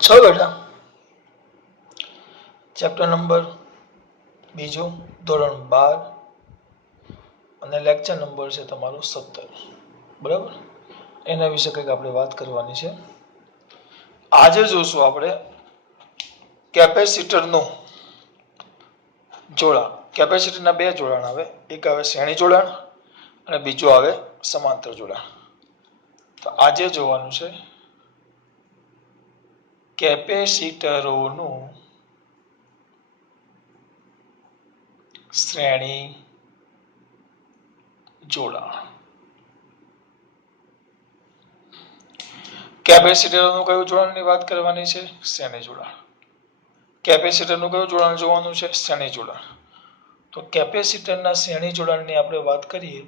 છો બેટા chapter number બીજું ધોરણ 12 અને લેક્ચર નંબર છે તમારો 17 બરાબર એના વિશે કંઈક આપણે વાત કરવાની છે આજે જોશું આપણે કેપેસિટરનું જોડાણ કેપેસિટરના બે જોડાણ આવે એક આવે શ્રેણી જોડાણ અને બીજું આવે સમાંતર જોડાણ તો આજે જોવાનું છે કેપેસિટરોનું શ્રેણી જોડાણ કેપેસિટરનું કયું જોડાણની વાત કરવાની છે શ્રેણી જોડાણ કેપેસિટરનું કયું જોડાણ જોવાનું છે શ્રેણી જોડાણ તો કેપેસિટરના શ્રેણી જોડાણની આપણે વાત કરીએ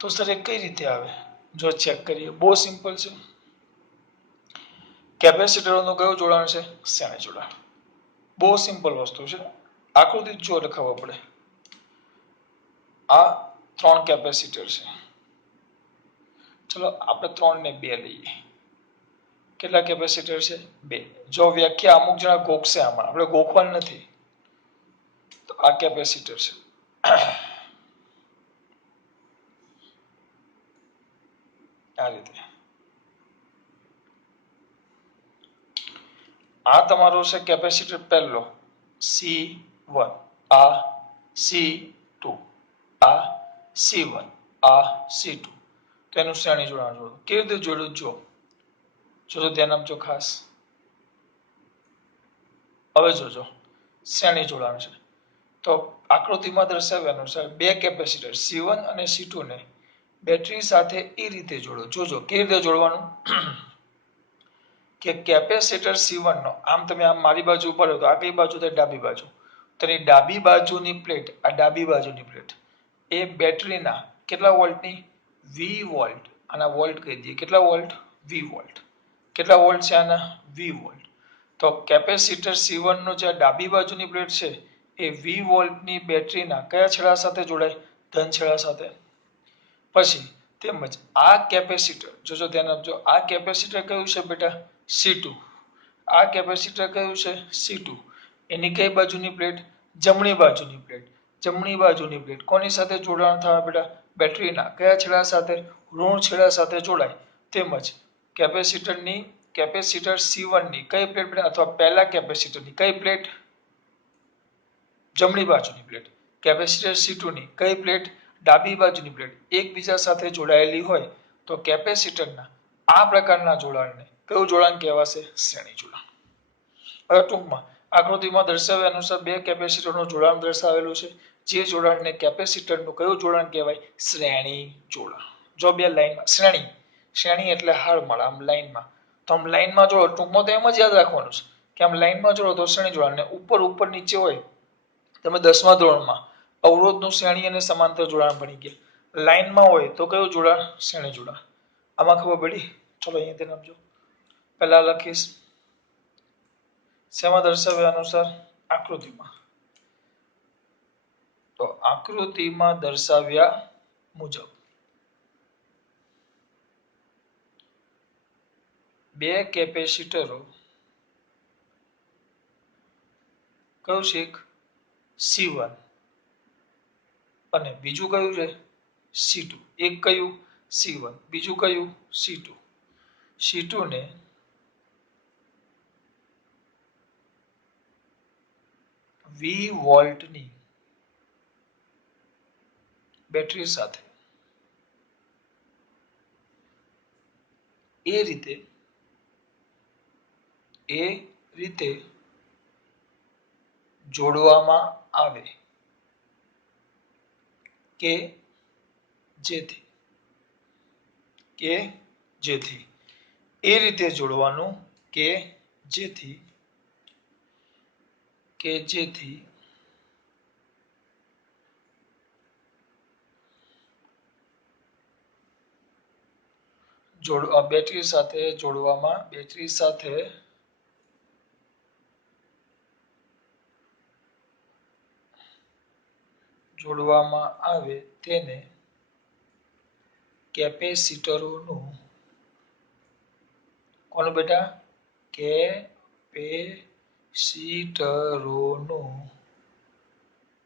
તો સર એ કઈ રીતે આવે જો ચેક કરીએ બહુ સિમ્પલ છે કેપેસિટરનું કયું જોડાણ છે શ્રેણી જોડાણ બહુ સિમ્પલ વસ્તુ છે આકૃતિ જો એટલે ખબર પડે આ 3 કેપેસિટર છે ચલો આપણે 3 ને 2 લઈએ કેટલા કેપેસિટર છે 2 જો વ્યાખ્યા અમુક જણા ગોખશે આમાં આપણે ગોખવાનું નથી તો આ કેપેસિટર છે આ રીતે આ તમારો છે કેપેસિટર પહેલો C1 આ C2 આ C1 આ C2 તેનું શ્રેણી જોડાણ જોડો કેવી રીતે જોડ્યું જો ધ્યાન આપજો ખાસ હવે જોજો શ્રેણી જોડાણ છે તો આકૃતિમાં દર્શાવ્યા અનુસાર બે કેપેસિટર C1 અને C2 ને બેટરી સાથે એ રીતે જોડો જોજો કેવી રીતે જોડવાનું કે કેપેસિટર C1 નો આમ તમે આમ મારી બાજુ ઉપર તો આ કઈ બાજુ થાય ડાબી બાજુ તો એની ડાબી બાજુની પ્લેટ આ ડાબી બાજુની પ્લેટ એ બેટરીના કેટલા વોલ્ટની V વોલ્ટ આના વોલ્ટ કહી દઈએ કેટલા વોલ્ટ V વોલ્ટ કેટલા વોલ્ટ છે આના V વોલ્ટ તો કેપેસિટર C1 નો જે ડાબી બાજુની પ્લેટ છે એ V વોલ્ટની બેટરીના કયા છેડા સાથે જોડાય ધન છેડા સાથે પછી તેમજ આ કેપેસિટર જોજો ધ્યાન આપજો આ કેપેસિટર કયું છે બેટા C2 આ કેપેસિટર કયું છે C2 એની કઈ બાજુની પ્લેટ જમણી બાજુની પ્લેટ કોની સાથે જોડાણ થાય બેટા બેટરીના કયા છેડા સાથે ઋણ છેડા સાથે જોડાય તેમજ કેપેસિટર C1 ની કઈ પ્લેટ અથવા પહેલા કેપેસિટરની કઈ પ્લેટ જમણી બાજુની પ્લેટ કેપેસિટર C2 ની કઈ પ્લેટ ડાબી બાજુની પ્લેટ એકબીજા સાથે જોડાયેલી હોય તો કેપેસિટરના આ પ્રકારના જોડાણને કયું જોડાણ કહેવાશે શ્રેણી જોડાણ હવે ટૂંકમાં આકૃતિમાં દર્શાવ્યા અનુસાર બે કેપેસિટરનું જોડાણ દર્શાવેલું છે જે જોડાણને કેપેસિટરનું કયું જોડાણ કહેવાય શ્રેણી જોડાણ જો બે લાઈનમાં શ્રેણી એટલે હારમાળા આમ લાઈનમાં તો આમ લાઈનમાં જોડો ટૂંકમાં તો એમ જ યાદ રાખવાનું છે કે આમ લાઈનમાં જોડો તો શ્રેણી જોડાણ ને ઉપર નીચે હોય તમે 10મા ધોરણમાં અવરોધનું શ્રેણી અને સમાંતર જોડાણ ભણી ગયા લાઈનમાં હોય તો કયું જોડાણ શ્રેણી જોડાણ આમાં ખબર પડી ચલો અહીંયા ધ્યાન આપજો પહેલા લખીશ શેમાં દર્શાવ્યા અનુસાર આકૃતિમાં તો આકૃતિમાં દર્શાવ્યા મુજબ બે કેપેસિટરો કયું છે C1 અને બીજું કયું છે C2 એક કયું C1 બીજું કયું C2 ને V વોલ્ટની બેટરી સાથે એ રીતે જોડવામાં આવે કે જેથી એ રીતે જોડવાનું કે જેથી બેટરી સાથે જોડવામાં આવે તેને કેપેસિટરોનું કોણ બેટા કેપેસિટરોનું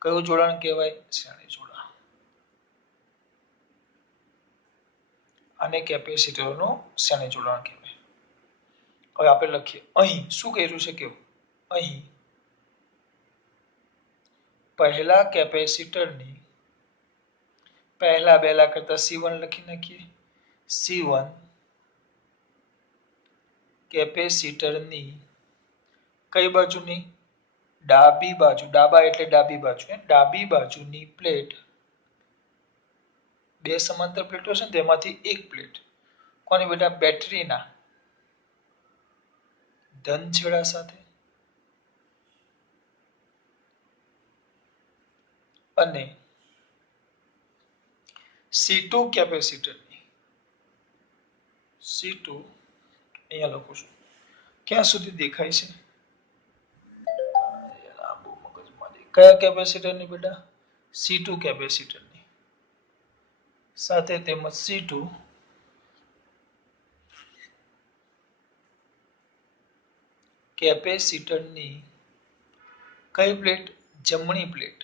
કયું જોડાણ કહેવાય? શ્રેણી જોડાણ. આને કેપેસિટરોનું શ્રેણી જોડાણ કહેવાય. હવે આપણે લખીએ અહીં શું કર્યું છે કેવું? અહીં પહેલા કેપેસિટરની પહેલા કરતા C1 લખી નાખીએ. C1 કેપેસિટરની કઈ બાજુની? ડાબી બાજુ. ડાબા એટલે ડાબી બાજુ. ડાબી બાજુની પ્લેટ, બે સમાંતર પ્લેટો છે ને તેમાંથી એક પ્લેટ કોની બેટા? બેટરીના ધન છેડા સાથે અને C2 કેપેસિટરની C2 અહીંયા લખું છું. ક્યાં સુધી દેખાય છે? કયા કેપેસિટરની બેટા? C2 કેપેસિટરની સાથે તેમજ C2 કેપેસિટરની કઈ પ્લેટ? જમણી પ્લેટ.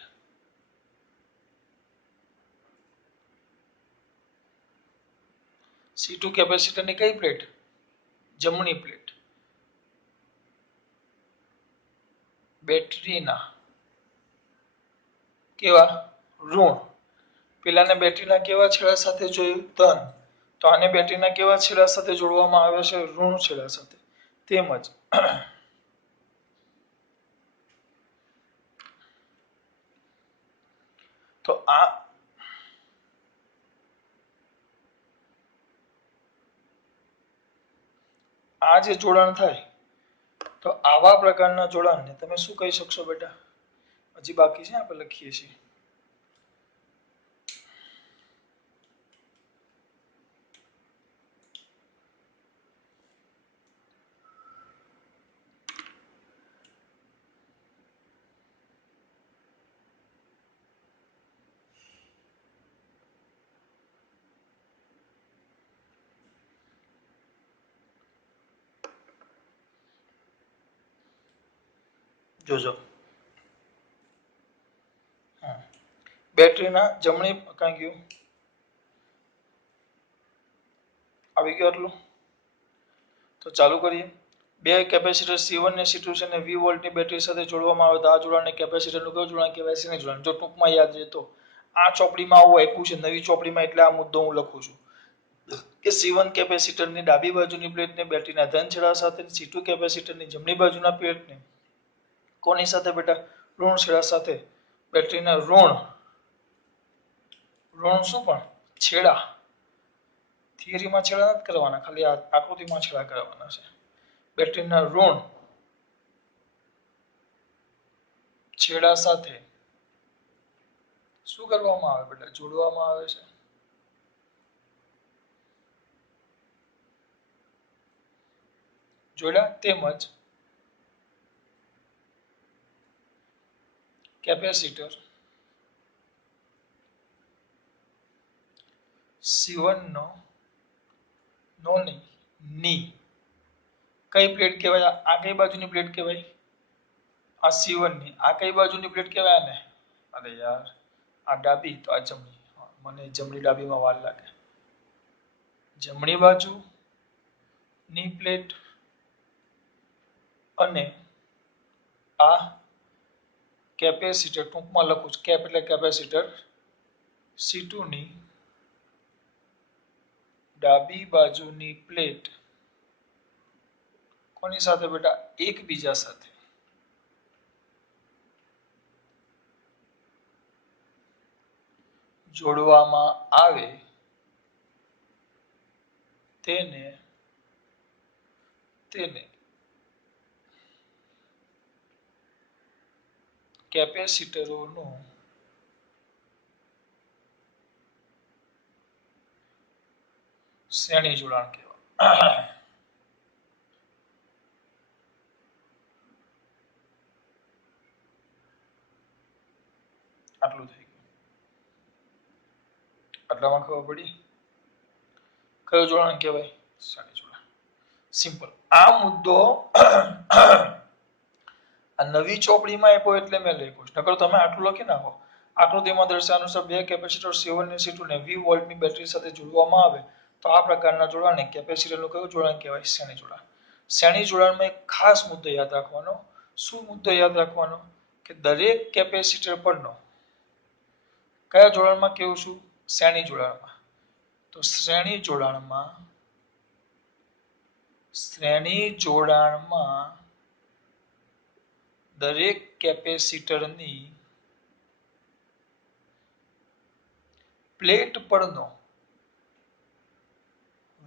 C2 કેપેસિટરની કઈ પ્લેટ? જમણી પ્લેટ. બેટરીના કેવા? ઋણ. પેલાને બેટરીના કેવા છેડા સાથે જોયું? ધન. તો આને બેટરીના કેવા છેડા સાથે જોડવામાં આવે છે? ઋણ છેડા સાથે. તેમજ તો આ જે જોડાણ થાય તો આવા પ્રકારના જોડાણને તમે શું કહી શકશો બેટા? હજી બાકી છે, આપણે લખીએ છીએ. જોજો બેટરીના જમણી ક્યાં ગયું? આવી ગયું આટલું? તો ચાલુ કરીએ. બે કેપેસિટર C1 ને C2 છે ને 20 વોલ્ટની બેટરી સાથે જોડવામાં આવે તો આ જોડાણને કેપેસિટરનું કયું જોડાણ કહેવાય? શ્રેણી જોડાણ. જો ટૂંકમાં યાદ રહે તો આ ચોપડીમાં આવું આપ્યું છે, નવી ચોપડીમાં, એટલે આ મુદ્દો હું લખું છું કે C1 કેપેસિટરની ડાબી બાજુની પ્લેટને બેટરીના ધન છેડા સાથે, C2 કેપેસિટરની જમણી બાજુના પ્લેટને કોની સાથે બેટા? ઋણ છેડા સાથે. બેટરીના ઋણ શું પણ? છેડા. થિયરીમાં છેડા નથી કરવાના, ખાલી આકૃતિમાં છેડા કરવાના છે. બેટરીના ઋણ છેડા સાથે શું કરવામાં આવે બેટા? જોડવામાં આવે છે. જોડ્યા. તેમજ કેપેસિટર C1 ની કઈ પ્લેટ કહેવાય? આ કઈ બાજુની પ્લેટ કહેવાય? આ C1 ની. આ કઈ બાજુની પ્લેટ કહેવાય ને? અરે યાર, આ ડાબી તો આ જમણી. મને જમણી ડાબીમાં વાર લાગે. જમણી બાજુ ની પ્લેટ અને આ કેપેસિટર, ટૂંકમાં લખું છું કેપ એટલે કેપેસિટર, C2 ની ડાબી બાજુની પ્લેટ કોની સાથે બેટા? એકબીજા સાથે જોડવામાં આવે તેને કેપેસિટરોનું શ્રેણી જોડાણ કહેવાય. આટલું થઈ ગયું. આટલામાં ખબર પડી કયું જોડાણ કહેવાય? શ્રેણી જોડાણ. સિમ્પલ. આ મુદ્દો આ નવી ચોપડીમાં આપ્યો એટલે મેં લખ્યું. નકર તમે આટલું લખી નાખો. આકૃતિમાં દર્શાવ્યા અનુસાર બે કેપેસિટર C1 અને C2 ને 20 વોલ્ટની બેટરી સાથે જોડવામાં આવે તો આ પ્રકારના જોડાણને કેપેસિટરનું કયું જોડાણ કહેવાય? શ્રેણી જોડાણ. શ્રેણી જોડાણમાં એક ખાસ મુદ્દો યાદ રાખવાનો. શું મુદ્દો યાદ રાખવાનો? કે દરેક કેપેસિટર પરનો કયા જોડાણમાં કેવું છું? શ્રેણી જોડાણમાં. તો શ્રેણી જોડાણમાં દરેક કેપેસિટરની પ્લેટ પરનો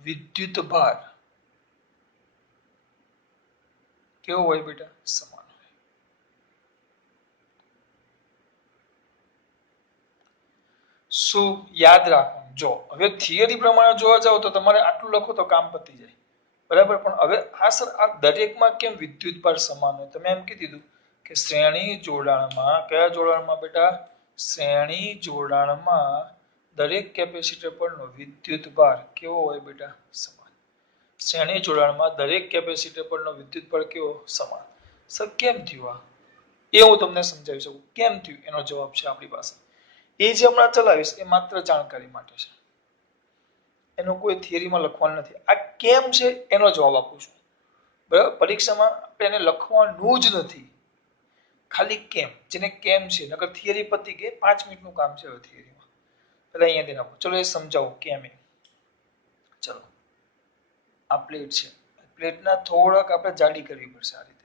વિદ્યુત ભાર કેવો હોય બેટા? સમાન હોય. શું યાદ રાખવાનું? જો હવે થિયરી પ્રમાણે જોવા જાવ તો તમારે આટલું લખો તો કામ પતી જાય, બરાબર. પણ હવે આ સર આ દરેકમાં કેમ વિદ્યુત ભાર સમાન હોય? તમે એમ કીધું કે શ્રેણી જોડાણમાં, કયા જોડાણમાં બેટા? શ્રેણી જોડાણમાં દરેક કેપેસિટર પરનો વિદ્યુત ભાર કેવો હોય બેટા? સમાન. શ્રેણી જોડાણમાં દરેક કેપેસિટર પરનો વિદ્યુત ભાર કેવો? સમાન. સર કેમ થયું આ? એ હું તમને સમજાવી શકું. કેમ થયું એનો જવાબ છે આપણી પાસે. એ જે હમણાં ચલાવીશ એ માત્ર જાણકારી માટે છે, એનો કોઈ થિયરીમાં લખવાનું નથી. આ કેમ છે એનો જવાબ આપું છું, બરાબર. પરીક્ષામાં આપણે એને લખવાનું જ નથી, ખાલી કેમ. જેને કેમ છે, નકર થિયરી પતી ગઈ. 5 મિનિટનું કામ છે હવે થિયરીમાં. પહેલા અહીંયાથી નાખો. ચલો એ સમજાવું કેમ એ. ચલો આ પ્લેટ છે, પ્લેટના થોડાક આપણે જાડી કરવી પડશે આ રીતે.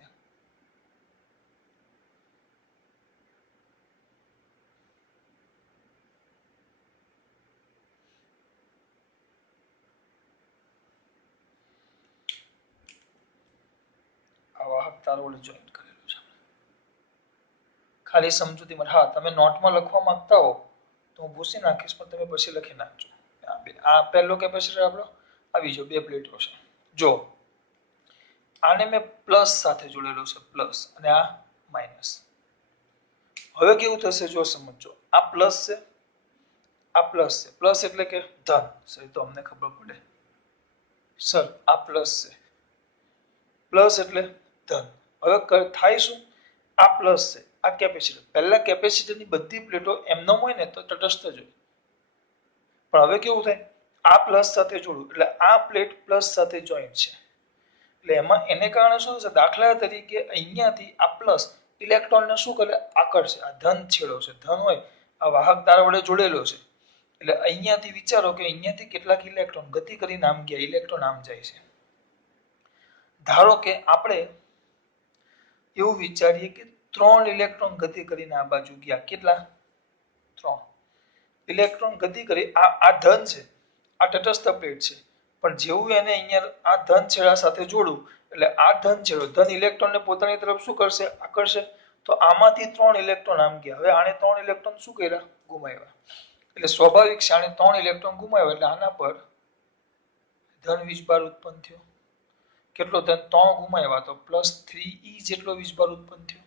આ વાહક તાર વડે જોઈન્ટ કરેલું છે. ખાલી સમજૂતી માટે. હા, તમે નોટમાં લખવા માંગતા હો તો હું ભૂસી નાખીશ, પણ તમે પછી લખી નાખજો. આ પહેલો કેપેસિટર આપણો, આ બીજો. બે પ્લેટો છે. જો આને મેં પ્લસ સાથે જોડેલો છે, પ્લસ, અને આ માઇનસ. હવે કેવું થશે જો સમજો. આ પ્લસ છે, આ પ્લસ છે. પ્લસ એટલે કે ધન. સર તો અમને ખબર પડે સર. આ પ્લસ છે, પ્લસ એટલે ધન. હવે થાય શું? આ પ્લસ છે, આ કેપેસિટર. પહેલા કેપેસિટરની બધી પ્લેટો એમનેમ હોય ને તો તટસ્થ જ હોય. પણ હવે કેવું થાય? આ પ્લસ સાથે જોડું એટલે આ પ્લેટ પ્લસ સાથે જોઈન્ટ છે. એટલે એમાં એને કારણે શું થશે? દાખલા તરીકે અહીંયાથી આ પ્લસ ઇલેક્ટ્રોનને શું કરે? આકર્ષે. આ ધન છેડો છે, ધન હોય, આ વાહક તાર વડે જોડેલો છે. એટલે અહીંયાથી વિચારો કે અહીંયાથી કેટલાક ઇલેક્ટ્રોન ગતિ કરીને આમ ગયા, ઇલેક્ટ્રોન આમ જાય છે. ધારો કે આપણે એવું વિચારીએ કે 3 ઇલેક્ટ્રોન ગતિ કરીને આ બાજુ ગયા. કેટલા? 3 ઇલેક્ટ્રોન ગતિ કરી. આ ધન છે, આ તટસ્થ પ્લેટ છે. પણ જેવું એને અહીંયા આ ધન છેડા સાથે જોડું એટલે આ ધન છેડો, ધન ઇલેક્ટ્રોનને પોતાની તરફ શું કરશે? આકર્ષે. તો આમાંથી 3 ઇલેક્ટ્રોન આમ ગયા. હવે આને 3 ઇલેક્ટ્રોન શું કર્યા? ગુમાવ્યા. એટલે સ્વાભાવિક છે આને 3 ઇલેક્ટ્રોન ગુમાવ્યા એટલે આના પર ધન વીજભાર ઉત્પન્ન થયો. કેટલો? ધન 3 ગુમાવ્યા તો +3e જેટલો વીજભાર ઉત્પન્ન થયો.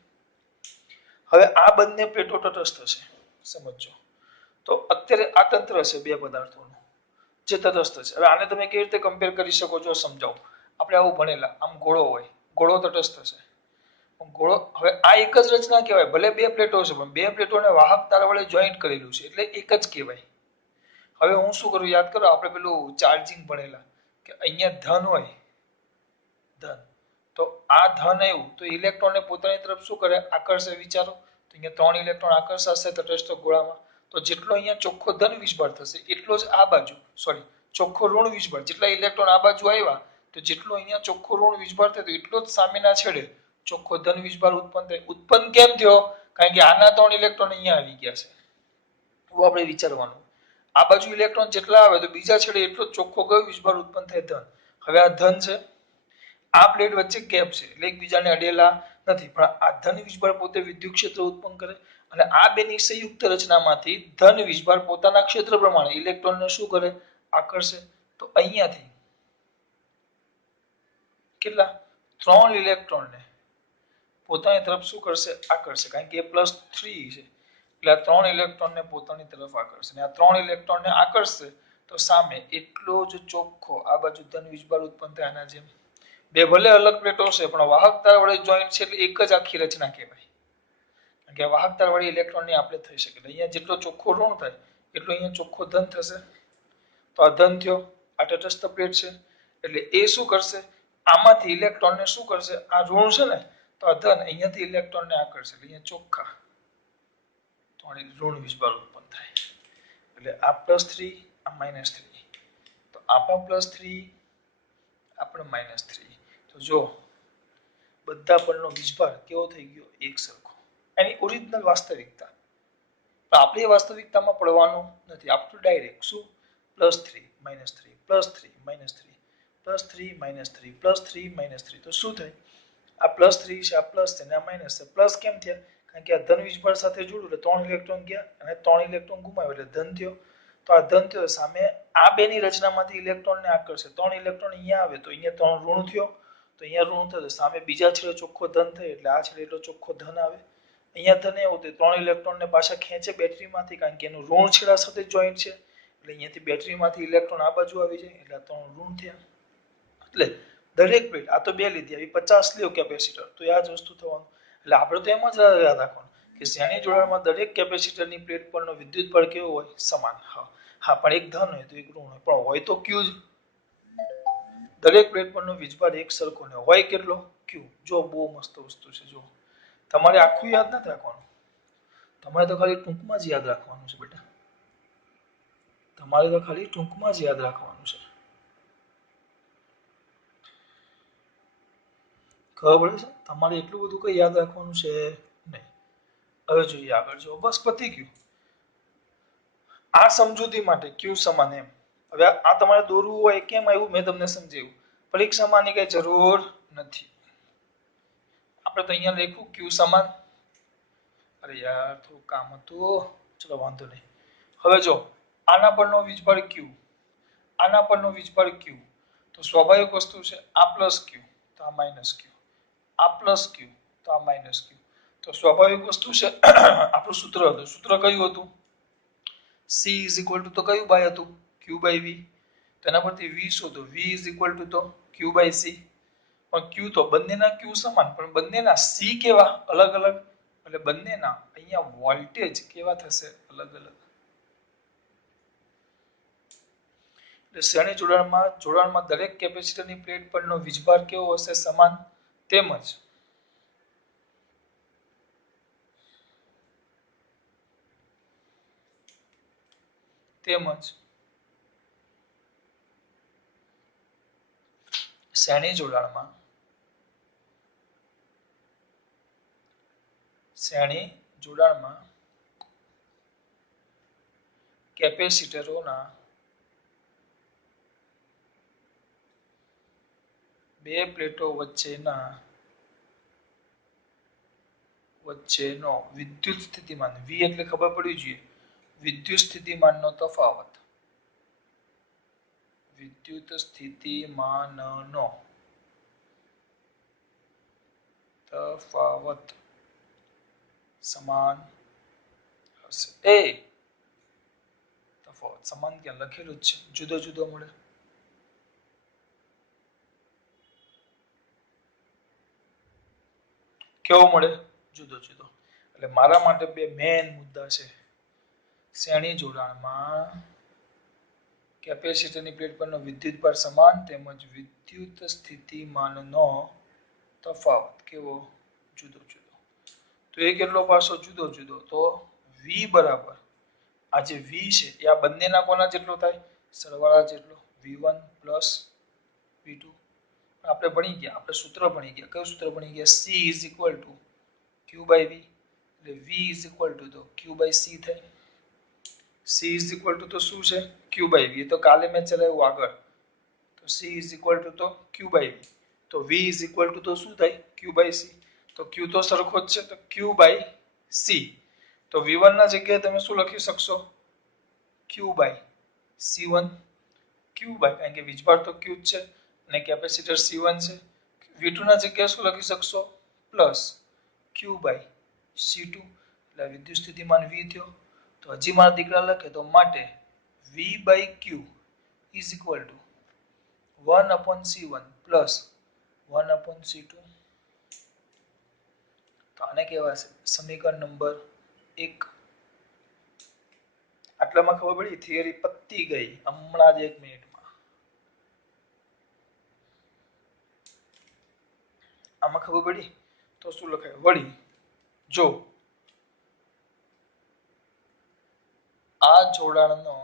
હવે આ બંને પ્લેટો તટસ્થ છે, સમજો. તો અત્યારે આ તંત્ર છે બે પદાર્થોનું જે તટસ્થ છે. હવે આને તમે કેવી રીતે કમ્પેર કરી શકો છો સમજાવો. આપણે આવું ભણેલા, આમ ગોળો હોય, ગોળો તટસ્થ છે. ગોળો, હવે આ એક જ રચના કહેવાય. ભલે બે પ્લેટો છે પણ બે પ્લેટોને વાહક તાર વડે જોઈન્ટ કરેલું છે એટલે એક જ કહેવાય. હવે હું શું કરું? યાદ કરો, આપણે પેલું ચાર્જિંગ ભણેલા કે અહીંયા ધન હોય, ધન. તો આ ધન આવ્યું તો ઇલેક્ટ્રોનને પોતાની તરફ શું કરે? આકર્ષે. વિચારો તો અહીંયા 3 ઇલેક્ટ્રોન આકર્ષાશે તટસ્થ ગોળામાં. તો જેટલો અહીંયા ચોખ્ખો ધન વીજભાર થશે એટલો જ આ બાજુ, સોરી, ચોખ્ખો ઋણ વીજભાર. જેટલા ઇલેક્ટ્રોન આ બાજુ આવ્યા તો જેટલો અહીંયા ચોખ્ખો ઋણ વીજભાર થયો એટલો જ સામેના છેડે ચોખ્ખો ધન વીજભાર ઉત્પન્ન થાય. ઉત્પન્ન કેમ થયો? કારણ કે આના 3 ઇલેક્ટ્રોન અહીંયા આવી ગયા છે. એવું આપણે વિચારવાનું. આ બાજુ ઇલેક્ટ્રોન જેટલા આવે તો બીજા છેડે એટલો જ ચોખ્ખો કયો વીજભાર ઉત્પન્ન થાય? ધન. હવે આ ધન છે, આ પ્લેટ વચ્ચે ગેપ છે એટલે એકબીજાને અડેલા નથી. પણ આ ધન વીજભાર પોતે વિદ્યુત ક્ષેત્ર ઉત્પન્ન કરે અને આ બેની સંયુક્ત રચનામાંથી ધન વીજભાર પોતાના ક્ષેત્ર પ્રમાણે ઇલેક્ટ્રોનને શું કરે? આકર્ષે. તો અહીંયાથી કેટલા? 3 ઇલેક્ટ્રોનને પોતાની તરફ શું કરશે? આકર્ષે. કારણ કે એ +3 છે એટલે આ 3 ઇલેક્ટ્રોનને પોતાની તરફ આકર્ષે. અને આ 3 ઇલેક્ટ્રોનને આકર્ષશે તો સામે એટલો જ ચોખ્ખો આ બાજુ ધન વીજભાર ઉત્પન્ન થાય આના જેમ. બે ભલે અલગ પ્લેટો છે પણ વાહકતા વડે જોઈન્ટ છે એટલે એક જ આખી રચના કહેવાય. કારણ કે વાહકતા વાળી ઇલેક્ટ્રોનની આપણે થઈ શકે. અહીંયા જેટલો ચોખ્ખો ઋણ થાય એટલો અહીંયા ચોખ્ખો ધન થશે. તો આ ધન થયો, આ તટસ્થ પ્લેટ છે એટલે એ શું કરશે, આમાંથી ઇલેક્ટ્રોનને શું કરશે, આ ઋણ છે ને તો આ ધન અહીંયાથી ઇલેક્ટ્રોનને આ કરશે એટલે અહીંયા ચોખ્ખા તો ઋણ વીજભાર ઉત્પન્ન થાય. એટલે આ +3 આ -3 તો આ પણ +3 આ પણ -3. તો જો બધા પરનો વીજભાર કેવો થઈ ગયો, એક સરખો. એની ઓરિજિનલ વાસ્તવિકતા. પણ આપણે એ વાસ્તવિકતામાં પડવાનું નથી. આપણે ડાયરેક્ટ શું +3 -3 +3 -3 +3 -3 +3 -3 તો શું થાય, આ +3 છે, આ પ્લસ છે અને આ માઇનસ છે. પ્લસ કેમ થયા, કારણ કે આ ધન વીજભાર સાથે જોડ્યું એટલે 3 ઇલેક્ટ્રોન ગયા અને 3 ઇલેક્ટ્રોન ગુમાવ્યો એટલે ધન થયો. તો આ ધન થયો સામે આ બેની રચનામાંથી ઇલેક્ટ્રોનને આકર્ષે, 3 ઇલેક્ટ્રોન અહીંયા આવે તો અહીંયા 3 ઋણ થયો, તો અહીંયા ઋણ થયો સામે બીજા છેડે ચોખ્ખો ધન થાય એટલે આ છેડે એટલો ચોખ્ખો ધન આવે. અહીંયા ધન એવું થાય 3 ઇલેક્ટ્રોનને પાછા ખેંચે બેટરીમાંથી, કારણ કે એનું ઋણ છેડા સાથે જોઈન્ટ છે એટલે અહીંયાથી બેટરીમાંથી ઇલેક્ટ્રોન આ બાજુ આવી જાય એટલે 3 ઋણ થયા. એટલે દરેક પ્લેટ, આ તો 2 લીધી, આવી 50 લ્યો કેપેસિટર તો આ જ વસ્તુ થવાનું. એટલે આપણે તો એમ જ યાદ રાખવાનું કે શ્રેણી જોડાણમાં દરેક કેપેસિટરની પ્લેટ પરનો વિદ્યુત બળ કેવો હોય, સમાન. હા પણ એક ધન હોય તો એક ઋણ હોય, પણ હોય તો ક્યુ જ. દરેક પ્લેટ પરનો વીજભાર એક સરખો ને હોય કેટલો, ક્યુ. જો બહુ મસ્ત વસ્તુ છે. જો તમારે આખું યાદ નથી રાખવાનું, તમારે તો ખાલી ટૂંકમાં જ યાદ રાખવાનું છે બેટા. તમારે તો ખાલી ટૂંકમાં જ યાદ રાખવાનું છે. ખબર પડે છે? તમારે એટલું બધું કઈ યાદ રાખવાનું છે નહીં. હવે જોઈએ આગળ. જો બસ પતી ગયું. આ સમજૂતી માટે ક્યુ સમાન એમ. હવે આ તમારે દોરવું હોય કેમ આવ્યું મેં તમને સમજાવ્યું. પરીક્ષામાં આની કઈ જરૂર નથી. આપણે તો અહીંયા લખ્યું ક્યુ સમાન. અરે યાર થોડું કામ હતું, ચલો વાંધો નહીં. હવે જો આના પરનો વીજભાર ક્યુ, આના પરનો વીજભાર ક્યુ, તો સ્વાભાવિક વસ્તુ છે આ પ્લસ ક્યુ તો આ માઇનસ ક્યુ, આ પ્લસ ક્યુ તો આ માઇનસ ક્યુ. તો સ્વાભાવિક વસ્તુ છે આપણું સૂત્ર હતું. સૂત્ર કયું હતું, C તો કયું બાય હતું, Q બાય V. તેના પરથી V શોધો, V તો Q બાય C. પણ Q તો બંનેના Q સમાન પણ બંનેના C કેવા અલગ અલગ, એટલે બંનેના અહીંયા વોલ્ટેજ કેવા થશે, અલગ અલગ. એટલે શ્રેણી જોડાણમાં દરેક કેપેસિટરની પ્લેટ પરનો વીજભાર કેવો હશે, સમાન. તેમજ શ્રેણી જોડાણમાં કેપેસિટરોના બે પ્લેટો વચ્ચેનો વિદ્યુત સ્થિતિમાન, V એટલે ખબર પડવી જોઈએ, વિદ્યુત સ્થિતિમાનનો તફાવત, વિદ્યુત સ્થિતિમાનનો તફાવત સમાન હશે. તફાવત સમાન ક્યાં લખેલું જ છે, જુદો જુદો મળે. કેવો મળે, જુદો જુદો. એટલે મારા માટે બે મેઇન મુદ્દા છે. શ્રેણી જોડાણમાં કેપેસિટરની પ્લેટ પરનો વિદ્યુતભાર સમાન તેમજ વિદ્યુત સ્થિતિમાનનો તફાવત કેવો, જુદો જુદો. તો એ કેટલો પાછો જુદો જુદો, તો V બરાબર આ જે V છે એ આ બંનેના કોના જેટલો થાય, સરવાળા જેટલો, V1 પ્લસ V2. આપણે ભણી ગયા, આપણે સૂત્ર ભણી ગયા. કયું સૂત્ર ભણી ગયા, C Q by V. એટલે V તો Q by C થાય. C તો શું છે, Q by V. તો કાલે મેં ચલાવ્યું આગળ. તો C તો Q by V. તો V તો શું થાય, Q by C. તો Q તો સરખો જ છે તો Q by C. તો V1 ના જગ્યાએ તમે શું લખી શકશો, Q by C1. Q by કારણ કે વીજભાર તો Q જ છે અને કેપેસિટર C1 છે. V2 ના જગ્યાએ શું લખી શકશો, પ્લસ Q by C2. એટલે વિદ્યુત સ્થિતિમાન V થયો. તો હજી મારા દીકરા લખે તો માટે V by Q is equal to 1/C1 plus 1/C2 તો આને કહેવાશે સમીકરણ નંબર 1 આટલામાં ખબર પડી થિયરી પતી ગઈ હમણાં જ 1 મિનિટમાં આમાં ખબર પડી તો શું લખાય વળી જો આ જોડાણનો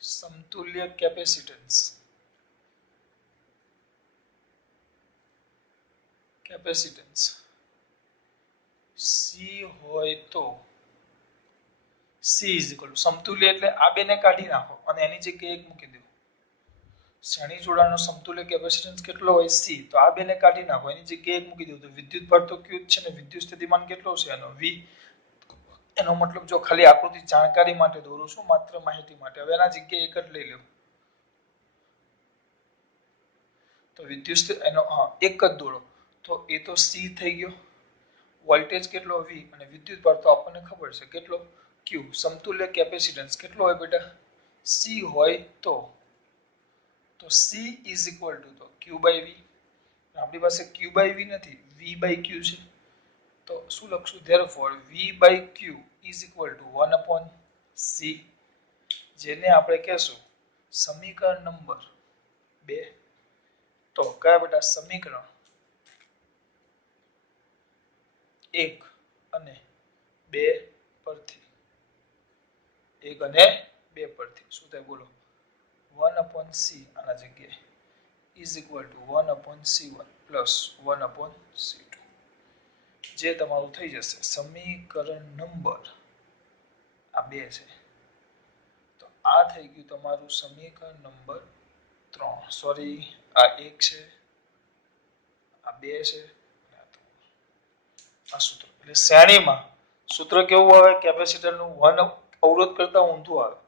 સમતુલ્ય કેપેસિટન્સ C હોય તો C સમતુલ્ય એટલે આ બેને કાઢી નાખો અને એની જગ્યાએ 1 મૂકી દો શ્રેણી જોડાણનો સમતુલ્ય કેપેસિટન્સ કેટલો હોય C તો આ બેને કાઢી નાખો એની જગ્યાએ 1 મૂકી દો તો વિદ્યુત ભાર તો Q જ છે ને વિદ્યુત સ્થિતિમાન કેટલો છે એનો V એનો મતલબ જો ખાલી આકૃતિ જાણકારી માટે દોરું છું માત્ર માહિતી માટે હવે એના જગ્યાએ 1 જ લઈ લો તો વિદ્યુત એનો એક જ દોરો તો એ તો C થઈ ગયો વોલ્ટેજ કેટલો V અને વિદ્યુત ભાર તો આપણને ખબર છે કેટલો Q સમતુલ્ય કેપેસિટન્સ કેટલો હોય બેટા C હોય તો C તો Q/V આપણી પાસે Q/V નથી V/Q છે તો શું લખશું therefore V/Q is equal to 1/C જેને આપણે કહેશું સમીકરણ નંબર 2 તો કયા બેટા સમીકરણ 1 અને 2 પરથી 1 અને 2 પરથી શું થાય બોલો 1/C આના જગ્યાએ is equal to 1/C1 plus 1/C2 જે તમારું થઈ જશે સમીકરણ નંબર આ 2 છે તો આ થઈ ગયું તમારું સમીકરણ નંબર 3 સોરી આ 1 છે આ 2 છે આ સૂત્ર એટલે શ્રેણીમાં સૂત્ર કેવું આવે કેપેસિટરનું 1 અવરોધ કરતા ઊંધું આવે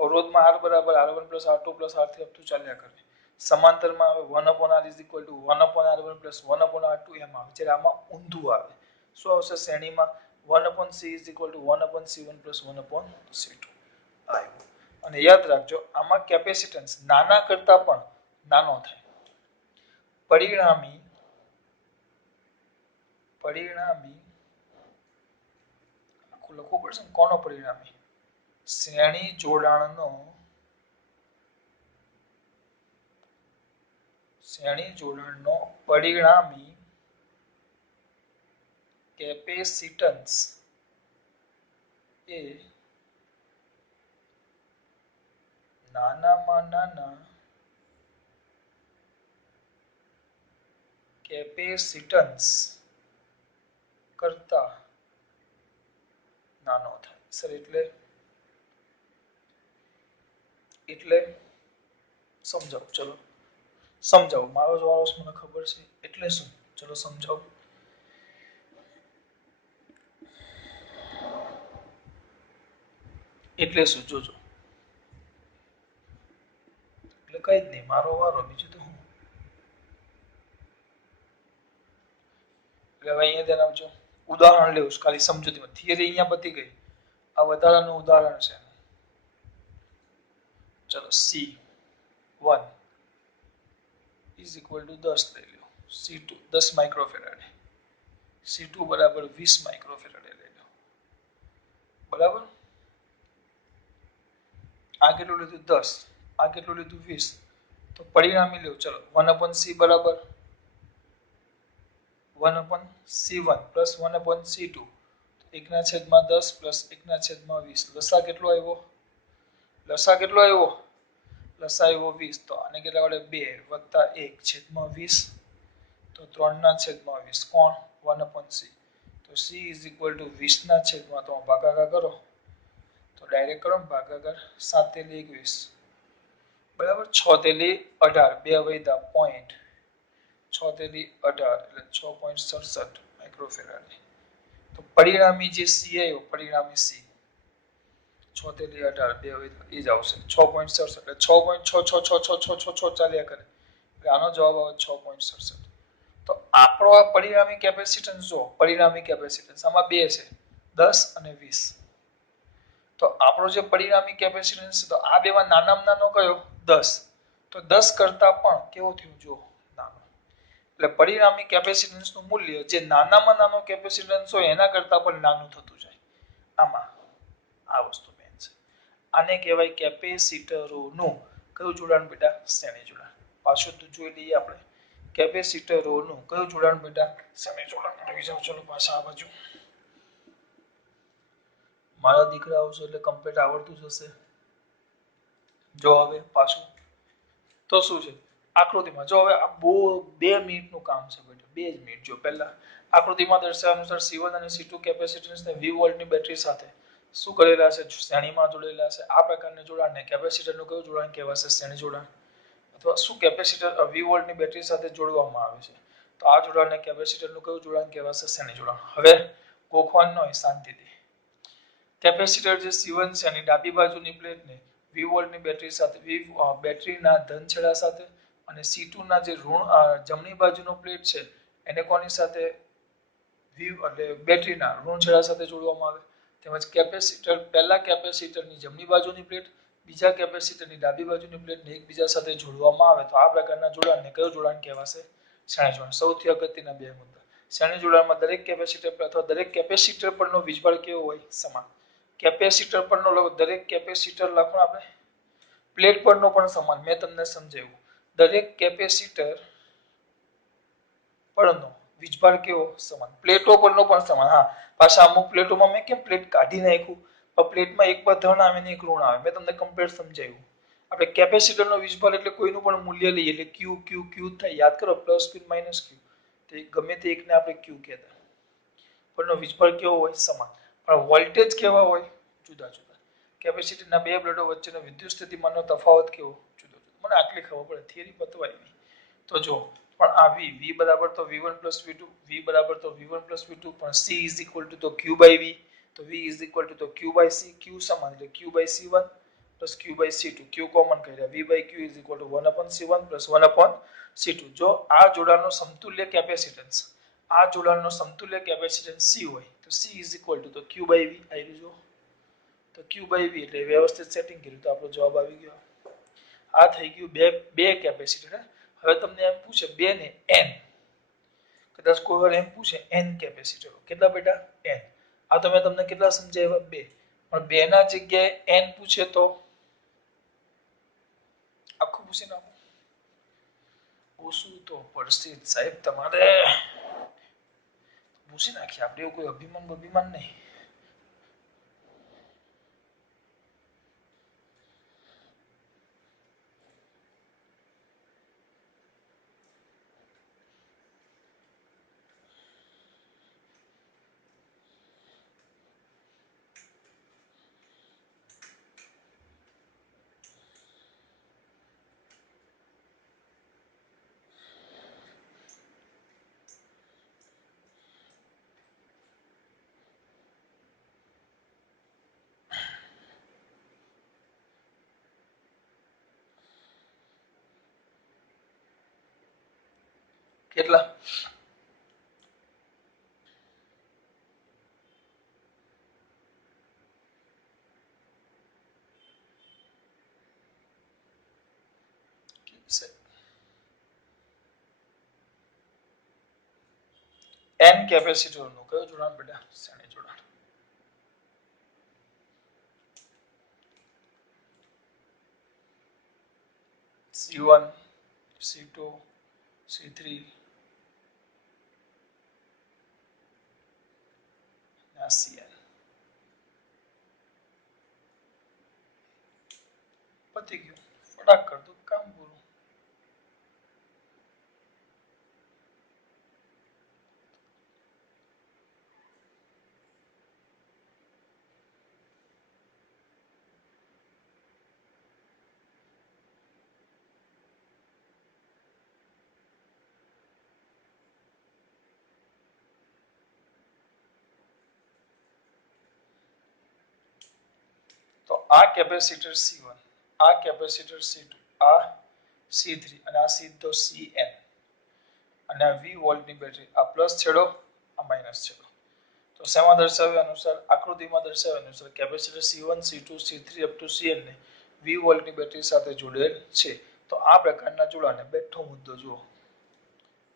અવરોધમાં R બરાબર R1 + R2 + R3 અપતું ચાલ્યા કરે સમાંતરમાં આવે 1/R is equal to 1/R1 plus 1/R2 એમ આવે જ્યારે આમાં ઊંધું આવે શું આવશે શ્રેણીમાં 1/C is equal to 1/C1 plus 1/C2 આવ્યું અને યાદ રાખજો આમાં કેપેસિટન્સ નાના કરતા પણ નાનો થાય પરિણામી આખું લખવું પડશે ને કોનો પરિણામી શ્રેણી જોડાણનો પરિણામી કેપેસિટન્સ એ નાનામાં નાના કેપેસિટન્સ કરતા નાનો થાય સર એટલે સમજાવું ચલો સમજાવું મારો જવાબ મને ખબર છે એટલે શું ચલો સમજાવું એટલે શું જોજો એટલે કઈ જ નહીં મારો વારો બીજું તો હું એટલે હવે અહીંયા ધ્યાન આપજો ઉદાહરણ લેવું ખાલી સમજૂતીમાં થિયરી અહીંયા પતી ગઈ આ વધારાનું ઉદાહરણ છે ચલો C1 is equal to 10 લઈ લો C2 10 માઇક્રોફેરાડ C2 બરાબર 20 માઇક્રોફેરાડ લઈ લો બરાબર આ કેટલું લીધું 10 આ કેટલું લીધું 20 તો પરિણામી લ્યો ચલો 1/C બરાબર 1/C1 plus 1/C2 1/10 plus 1/20 લસા કેટલો આવ્યો લસા આવ્યો 20 તો આને કેટલા વડે 2 વત્તા 1/20 તો 3/20 કોણ 1/C તો C is equal to 20 તો ભાગાકાર કરો તો ડાયરેક્ટ કરો ભાગાકાર 7 તેલી 21 બરાબર 6 તેલી 18 બે વૈધા પોઈન્ટ 6 તેલી 18 એટલે 6.67 માઇક્રોફેરાડ તો પરિણામી જે C આવ્યો પરિણામી C 6 તેલી 18 બે વૈધા એ જ આવશે 6.67 એટલે 6.66666 ચાલ્યા કરે એટલે આનો જવાબ આવે 6.67 તો આપણો આ પરિણામી કેપેસિટન્સ જો પરિણામી કેપેસિટન્સ આમાં બે છે 10 અને 20 તો તો આપણો જે પરિણામી કેપેસિટન્સ છે તો આ બેમાં નાનામાં નાનો કયો 10, તો 10 કરતા પણ કેવો થયું જો નાનો, એટલે પરિણામી કેપેસિટન્સનું મૂલ્ય જે નાનામાં નાનો કેપેસિટન્સ હોય એના કરતા પણ નાનું થતું જાય. આમાં આ વસ્તુ મેન છે. આને કહેવાય કેપેસિટરોનું કયું જોડાણ બેટા? શ્રેણી જોડાણ. પાછું તો જોઈ લઈએ આપણે કેપેસિટરોનું કયું જોડાણ બેટા? શ્રેણી જોડાણ. આવી જાઓ ચલો પાછા આ બાજુ. મારા દીકરાઓ છે એટલે કમ્પ્લીટ આવડતું જ હશે. જો હવે પાછું તો શું છે આકૃતિમાં, જો હવે આ બહુ 2 મિનિટનું કામ છે બેટા, 2 જ મિનિટ. જો પહેલા આકૃતિમાં દર્શાવ્યા અનુસાર C1 અને C2 કેપેસિટન્સને 20 વોલ્ટની બેટરી સાથે શું કરેલા છે? શ્રેણીમાં જોડેલા છે. આ પ્રકારના જોડાણને કેપેસિટરનું કયું જોડાણ કહેવાશે? શ્રેણી જોડાણ. અથવા શું કેપેસિટર 20 વોલ્ટની બેટરી સાથે જોડવામાં આવે છે તો આ જોડાણને કેપેસિટરનું કયું જોડાણ કહેવાશે? શ્રેણી જોડાણ. હવે ગોખવાનું હોય શાંતિથી. કેપેસિટર જે C1 છે એની ડાબી બાજુની પ્લેટને 20 વોલ્ટની બેટરી સાથે બેટરીના ધન છેડા સાથે અને C2 ના જે જમણી બાજુનો પ્લેટ છે એને કોની સાથે? એટલે બેટરીના ઋણ છેડા સાથે જોડવામાં આવે. તેમજ કેપેસિટર પહેલા કેપેસિટરની જમણી બાજુની પ્લેટ બીજા કેપેસિટરની ડાબી બાજુની પ્લેટને એકબીજા સાથે જોડવામાં આવે તો આ પ્રકારના જોડાણને કયું જોડાણ કહેવાશે? શ્રેણી જોડાણ. સૌથી અગત્યના 2 મુદ્દા. શ્રેણી જોડાણમાં દરેક કેપેસિટર અથવા દરેક કેપેસિટર પરનો વીજભાર કેવો હોય? સમાન. કેપેસિટર પરનો દરેક કેપેસિટર લખો આપણે પ્લેટ પરનો પણ સમાન. મેં તમને સમજાવ્યું. દરેક કેપેસિટર પરનો વીજભાર કેવો? સમાન. પ્લેટો પરનો પણ સમાન. હા, પાછા અમુક પ્લેટોમાં મેં કેમ પ્લેટ કાઢી નાખ્યું, પણ પ્લેટમાં એક પર ધન આવે ને એક ઋણ આવે. મેં તમને કમ્પ્લીટ સમજાવ્યું. આપણે કેપેસિટરનો વીજભાર એટલે કોઈનું પણ મૂલ્ય લઈએ એટલે Q Q Q થાય. યાદ કરો, પ્લસ Q માઇનસ Q. તો ગમે તે એકને આપણે Q કહેતા. પરનો વીજભાર કેવો હોય? સમાન. પણ વોલ્ટેજ કેવા હોય? જુદા જુદા. કેપેસિટરના 2 પ્લેટો વચ્ચેનો વિદ્યુત સ્થિતિમાનનો તફાવત કેવો? જુદો જુદો. મને આટલી ખબર પડે, થિયરી પતવાય નહીં. તો જો પણ આ V બરાબર તો V1 V2, V બરાબર તો V1 V2, પણ C ઇઝ ઇક્વલ ટુ તો Q બાય V, તો V ઇઝ ઇક્વલ ટુ તો Q બાય C. Q સમાન એટલે Q by C1 plus Q by C2. Q common કર્યા. V by Q is equal to 1 upon C1 plus 1 upon C2. જો આ જોડાણનો સમતુલ્ય capacitance C હોય તો C is equal to તો Q by V આવી જો. તો Q બાય V એટલે વ્યવસ્થિત સેટિંગ કર્યું તો આપણો જવાબ આવી ગયો. આ થઈ ગયું બે કેપેસિટર. હવે તમને એમ પૂછે 2 ને n, કદાચ કોઈ વાર એમ પૂછે n કેપેસિટરો કેટલા બેટા? n. આ તો મેં તમને કેટલા સમજાવ્યા? 2. પણ 2 ના જગ્યાએ n પૂછે તો આખું પૂછી નાખો. પૂછવું તો પડશે સાહેબ તમારે. પૂછી નાખીએ આપણે, એવું કોઈ અભિમાન નહીં. કેટલા? n કેપેસિટરનું કયું જોડાણ બેટા? શ્રેણી જોડાણ. C1 C2 C3 ના Cn. પતી ગયું. ફટાક કર દો, કામ પૂરું. તો આ કેપેસિટર C1, આ કેપેસિટર C2, આ C3 અને આ સીધો Cn અને આ 20 વોલ્ટની બેટરી. આ પ્લસ છેડો, આ માઇનસ છેડો. તો તો શેમાં દર્શાવ્યા અનુસાર આકૃતિમાં દર્શાવ્યા અનુસાર capacitor C1 C2 C3 up to Cn ને V વોલ્ટની બેટરી સાથે જોડેલ છે. તો આ પ્રકારના જોડાણને બેઠો મુદ્દો જુઓ.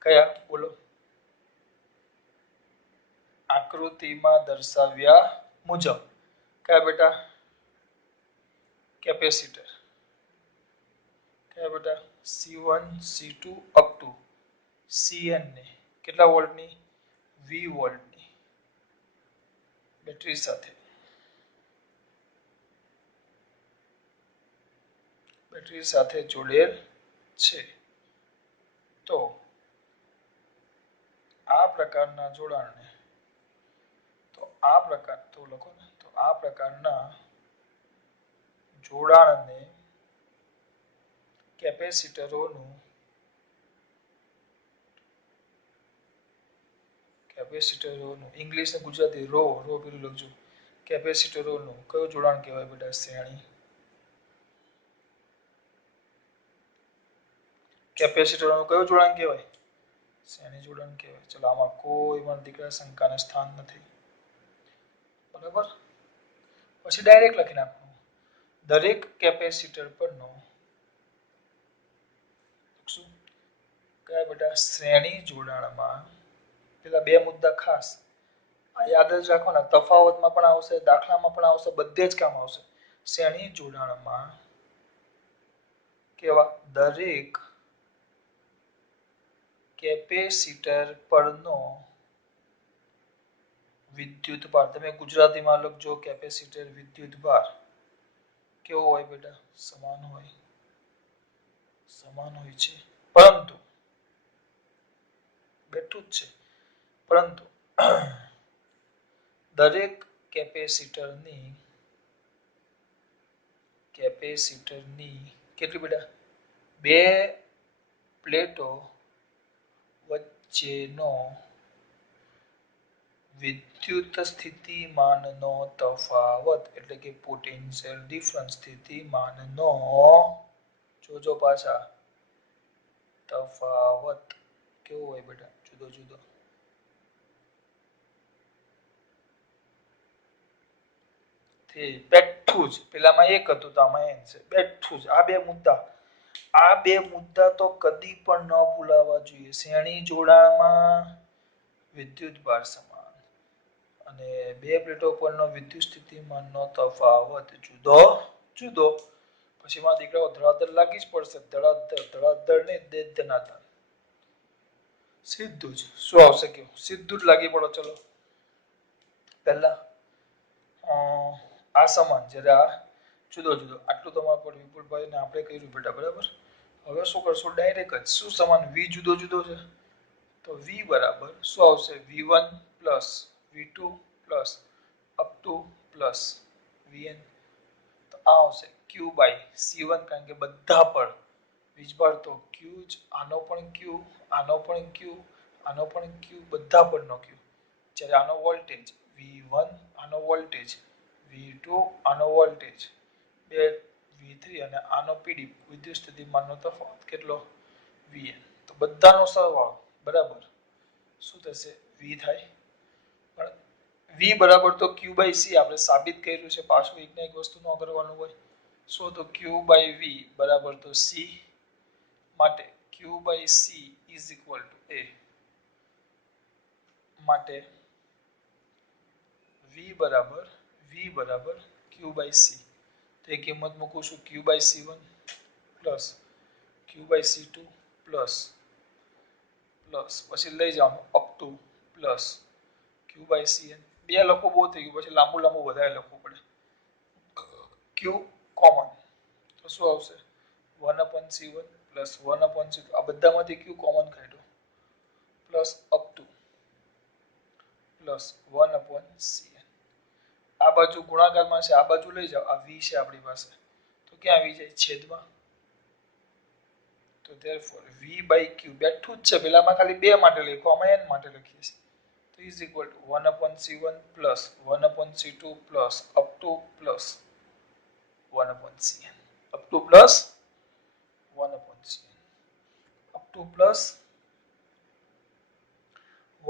કયા બોલો? આકૃતિમાં દર્શાવ્યા મુજબ કયા બેટા? કેપેસિટર કયા બેટા? C1 C2 up to Cn ને કેટલા વોલ્ટની? V વોલ્ટની બેટરી સાથે જોડેલ છે. તો આ પ્રકારના જોડાણને આ પ્રકારના જોડાણને કેપેસિટરોનું ઇંગ્લિશ ને ગુજરાતી રો પેલું લખજો. કેપેસિટરોનું કયું જોડાણ કહેવાય બેટા? શ્રેણી. કેપેસિટરનું કયું જોડાણ કહેવાય? શ્રેણી જોડાણ કહેવાય. ચલો આમાં કોઈ પણ દીકરા શંકાને સ્થાન નથી. બરાબર. પછી ડાયરેક્ટ લખી નાખવાનું. દરેક કેપેસિટર પરનો કયા બેટા? શ્રેણી જોડાણમાં પેલા બે મુદ્દા ખાસ આ યાદ જ રાખવાના. તફાવતમાં પણ આવશે, દાખલામાં પણ આવશે, બધે જ કામ આવશે. શ્રેણી જોડાણમાં કેવા? દરેક કેપેસિટર પરનો વિદ્યુતભાર. તમે ગુજરાતીમાં લખજો કેપેસિટર વિદ્યુતભાર કેવો હોય બેટા? સમાન હોય છે. પરંતુ બેઠું જ છે. પરંતુ દરેક કેપેસિટરની કેટલી બેટા? બે પ્લેટો વચ્ચેનો વિદ્યુત સ્થિતિમાનનો તફાવત એટલે કે પોટેન્શિયલ ડિફરન્સ સ્થિતિમાનનો જોજો પાછા તફાવત કેવો હોય બેટા? જુદો જુદો. બેઠું જ. પેલામાં એક હતું તો આમાં એન છે. બેઠું જ. આ બે મુદ્દા તો કદી પણ ન ભૂલાવા જોઈએ. શ્રેણી જોડાણમાં વિદ્યુતભાર સમાન અને બે પ્લેટો પરનો વિદ્યુત સ્થિતિમાનનો તફાવત જુદો જુદો. પછી માં દીકરાઓ ધડાધડ લાગી જ પડશે. ધડાધડ ને દનાદન. સીધું જ. શું આવશે કયો? સીધું જ લાગી પડો. ચલો પહેલા આ સમાન જ્યારે આ જુદો જુદો. આટલું તમારા પર વિપુલભાઈ ને આપણે કર્યું બેટા. બરાબર. હવે શું કરશું? ડાયરેક્ટ જ. શું સમાન? V જુદો જુદો છે તો V બરાબર શું આવશે? V1 plus V2 plus up to plus Vn. તો આ આવશે Q બાય C1 કારણ કે બધા પર વીજભાર તો Q જ. આનો પણ Q, આનો પણ Q, આનો પણ Q, બધા પરનો Q. જ્યારે આનો વોલ્ટેજ V1, આનો વોલ્ટેજ V2, આનો વોલ્ટેજ V3 અને આનો PD વિદ્યુત સ્થિતિમાનનો તફાવત કેટલો? Vn. તો બધાનો સરવાળો બરાબર શું થશે? V થાય. પણ V બરાબર તો Q બાય C આપણે સાબિત કર્યું છે. પાછું એક ને એક વસ્તુ ન કરવાનું હોય. શું તો Q બાય V બરાબર તો C માટે Q by C is equal to A માટે V બરાબર Q બાય C. તો એ કિંમત મૂકું છું. Q by C1 plus Q by C2 plus પછી લઈ જવાનું up to plus Q by Cn. બે લખો બહુ થઈ ગયું. પછી લાંબુ વધારે લખવું પડે. Q કોમન તો શું આવશે? 1/C1 plus 1/C2. આ બધામાંથી Q કોમન કાઢ્યો plus up to plus 1/Cn. આ બાજુ ગુણાકારમાં છે. આ બાજુ લઈ જાઓ. આ V છે આપણી પાસે. તો ક્યાં આવી જાય? છેદમાં. તો therefore V by Q બેઠું જ છે. પેલામાં ખાલી 2 માટે લખ્યું. આમાં n માટે લખીએ છીએ. તો is equal to 1/C1 plus 1/C2 plus up to plus 1/Cn. up to plus 1/Cn. up to plus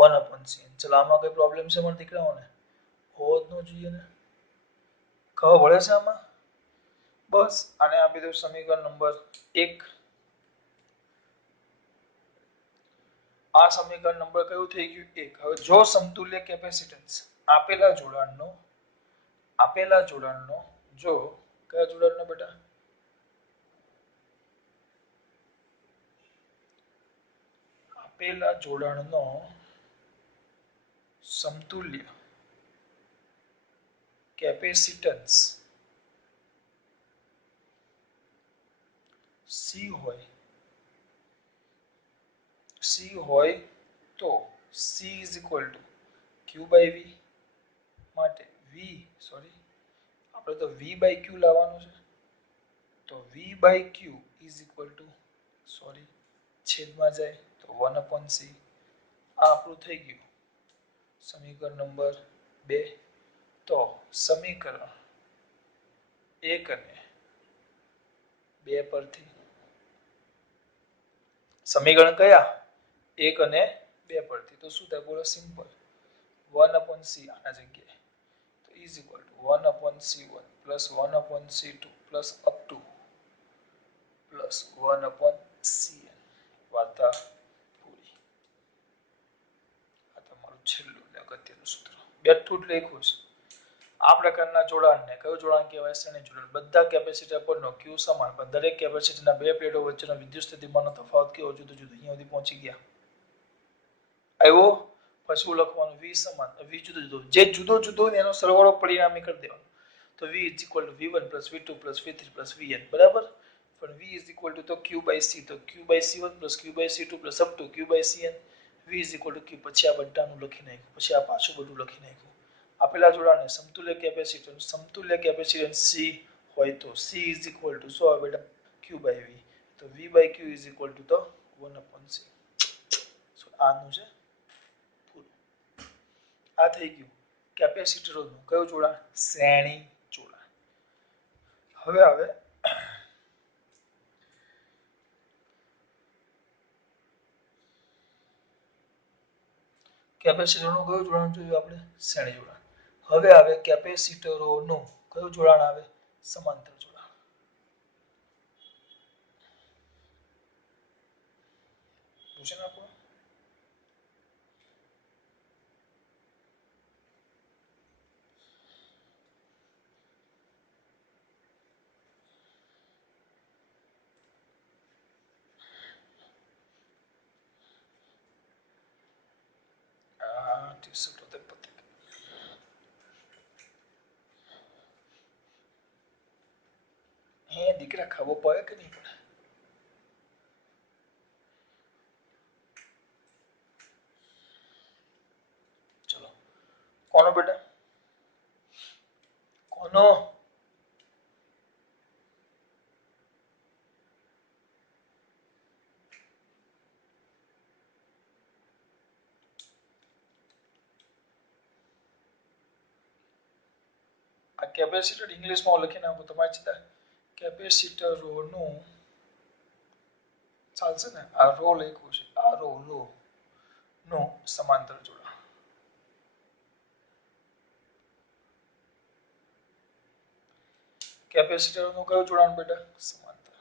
1/CN. ચલો આમાં કઈ પ્રોબ્લેમ છે મારા દીકરાઓને? હોવો જ ન જોઈએ ને. ખબર પડે છે આમાં? બસ આને આપી દઉં સમીકરણ નંબર 1. આ સમીકરણ નંબર કયું થઈ ગયું? 1. હવે જો સમતુલ્ય કેપેસિટન્સ આપેલા જોડાણનો જો કયા જોડાણનો બેટા? આપેલા જોડાણનો સમતુલ્ય કેપેસિટન્સ C હોય તો C is equal to Q by V માટે આપણે તો V by Q લાવવાનું છે, તો V by Q is equal to છેદમાં જાય તો 1/C. આ આપણું થઈ ગયું સમીકરણ નંબર 2. તો સમીકરણ 1 અને 2 પરથી સમીકરણ કયા 1 અને 2 પરથી તો શું થાય બોલો? સિમ્પલ 1/C આના જગ્યાએ તો is equal to 1/C1 plus 1/C2 plus up to plus 1/CN. વાર્તા પૂરી. આ તમારું છેલ્લું અગત્યનું સૂત્ર બેઠું જ લખ્યું છે. આ પ્રકારના જોડાણને કયું જોડાણ કહેવાય? શ્રેણી જોડાણ. બધા કેપેસિટર પરનો Q સમાન પણ દરેક કેપેસિટરના બે પ્લેટો વચ્ચેનો વિદ્યુત સ્થિતિમાનનો તફાવત કેવો જુદો જુદો. અહીંયા સુધી પહોંચી ગયા. આવ્યો? પછી લખવાનું V સમાન V જુદો જુદો. જે જુદો જુદો એનો સરવાળો પરિણામી કરી દેવાનો. તો V is equal to V1 plus V2 plus V3 plus Vn. બરાબર? પણ V is equal to તો Q by C તો Q by C1 plus Q by C2 plus up to Q by Cn. V is equal to Q. પછી આ બધાનું લખી નાખ્યું. પછી આ પાછું બધું લખી નાખ્યું. આપેલા જોડાણને સમતુલ્ય કેપેસિટન્સ C હોય તો C is equal to શું આવે બેટા? Q by V. તો V by Q is equal to તો 1/C. આનું છે પૂરું. આ થઈ ગયું કેપેસિટરોનું કયું જોડાણ? શ્રેણી જોડાણ. હવે આવે કેપેસિટરનું કયું જોડાણ જોયું આપણે? શ્રેણી જોડાણ. હવે આવે કેપેસિટરોનું કયું જોડાણ આવે? સમાંતર જોડાણ. પૂછે ને આપણું હે દીકરા ખબર પડે કે નહીં પડે? ચલો કોનો બેટા? કોનો? આ કેપેસિટર ઇંગ્લિશમાં લખી નાખો તમારી ચિંતા. કેપેસિટરોનું ચાલશે ને? આ રો લખ્યું છે. આ રો નું સમાંતર જોડાણ. કેપેસિટરનું કયું જોડાણ બેટા? સમાંતર.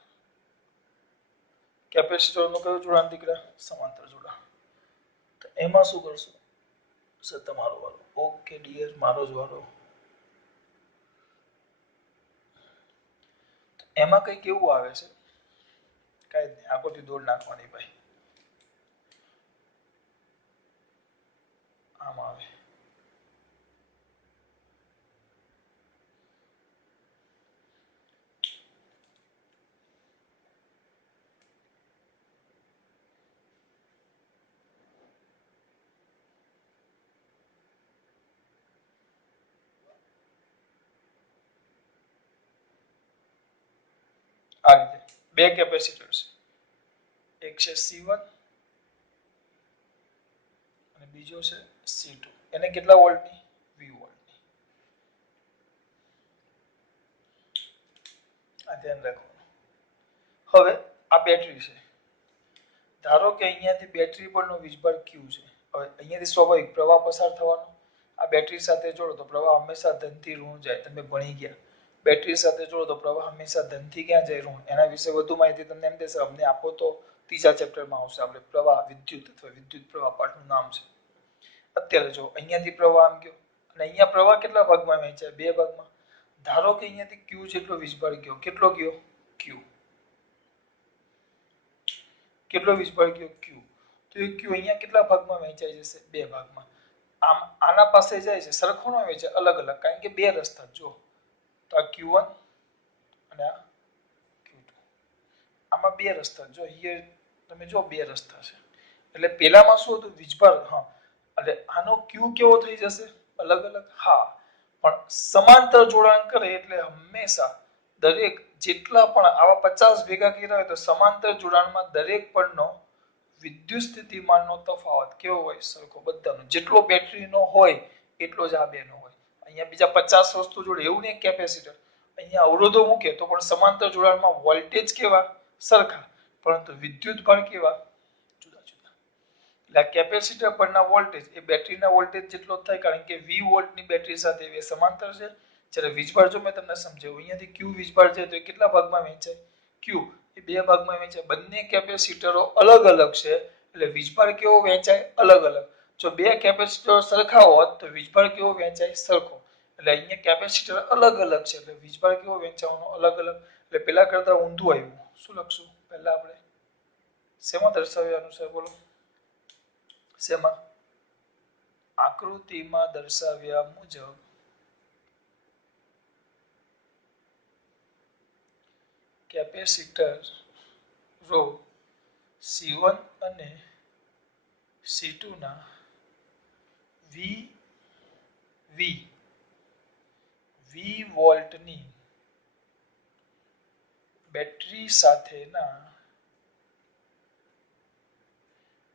કેપેસિટરનું કયું જોડાણ દીકરા? સમાંતર જોડાણ. તો એમાં શું કરશું? સર તમારો વારો. ઓકે ડિયર, મારો જ વારો. એમાં કઈ કેવું આવે છે? કઈ નહીં, આખોથી દોડ નાખવાની ભાઈ. આમ આવે. આ રીતે બે કેપેસિટર છે. એક છે C1 અને બીજો છે C2. એને કેટલા વોલ્ટની? V વોલ્ટની. આ ધ્યાન રાખવાનું. હવે આ બેટરી છે. ધારો કે અહીંયાથી બેટરી પરનો વીજભાર Q છે. હવે અહીંયાથી સ્વાભાવિક પ્રવાહ પસાર થવાનો, આ બેટરી સાથે જોડો તો પ્રવાહ હંમેશા ધનથી ઋણ જાય, તમે ભણી ગયા. બેટરી સાથે જોડો તો પ્રવાહ હંમેશા ધનથી ક્યાં જાય? ઋણ. એના વિશે વધુ માહિતી તમને એમ દેશે અમને આપો તો ત્રીજા ચેપ્ટરમાં આવશે. આપણે પ્રવાહ વિદ્યુત અથવા વિદ્યુત પ્રવાહ પાઠનું નામ છે. અત્યારે જો અહીંયાથી પ્રવાહ આમ ગયો અને અહીંયા પ્રવાહ કેટલા ભાગમાં વહેંચાય? બે ભાગમાં. ધારો કે અહીંયાથી Q જેટલો વીજભાર ગયો. કેટલો ગયો? Q. કેટલો વીજભાર ગયો? Q. તો એ Q અહીંયા કેટલા ભાગમાં વહેંચાઈ જશે? બે ભાગમાં. આમ આના પાસે જાય છે સરખો ન વહેંચાય, અલગ અલગ, કારણ કે બે રસ્તા જો તો આ Q1 અને આ Q2. આમાં બે રસ્તા જો here તમે જો બે રસ્તા છે. એટલે પેલામાં શું હતું? વીજભાર. હા, એટલે આનો Q કેવો થઈ જશે? અલગ અલગ. હા, પણ સમાંતર જોડાણ કરે એટલે હંમેશા દરેક જેટલા પણ આવા 50 ભેગા કર્યા હોય તો સમાંતર જોડાણમાં દરેક પડનો વિદ્યુત સ્થિતિમાનનો તફાવત કેવો હોય? સરખો બધાનો. જેટલો બેટરીનો હોય એટલો જ આ બેનો હોય. અહીંયા બીજા 50 વસ્તુ જોડે એવું નહીં કેપેસિટર. અહીંયા અવરોધો મૂકે તો પણ સમાંતર જોડાણમાં વોલ્ટેજ કેવા? સરખા, પરંતુ વિદ્યુત ભાર કેવા? જુદા જુદા. એટલે કેપેસિટર પરના વોલ્ટેજ એ બેટરીના વોલ્ટેજ જેટલો જ થાય, કારણ કે 20 વોલ્ટની બેટરી સાથે એ સમાંતર છે. જ્યારે વીજભાર જો મેં તમને સમજાવ્યું, અહીંયાથી Q વીજભાર છે તો એ કેટલા ભાગમાં વહેંચાય? Q એ બે ભાગમાં વહેંચાય. બંને કેપેસિટરો અલગ અલગ છે એટલે વીજભાર કેવો વહેંચાય? અલગ અલગ. જો બે કેપેસિટરો સરખા હોત તો વીજભાર કેવો વહેંચાય? સરખો. એટલે અહીંયા કેપેસિટર અલગ અલગ છે એટલે વીજભાર કેવો વહેંચાવાનો? અલગ અલગ. એટલે પેલા કરતા ઊંધું આવ્યું. શું લખશું પહેલા આપણે? શેમાં દર્શાવ્યા અનુસાર બોલો? શેમાં? આકૃતિમાં દર્શાવ્યા મુજબ કેપેસિટર રો C1 અને C2 ના V વોલ્ટની બેટરી સાથેના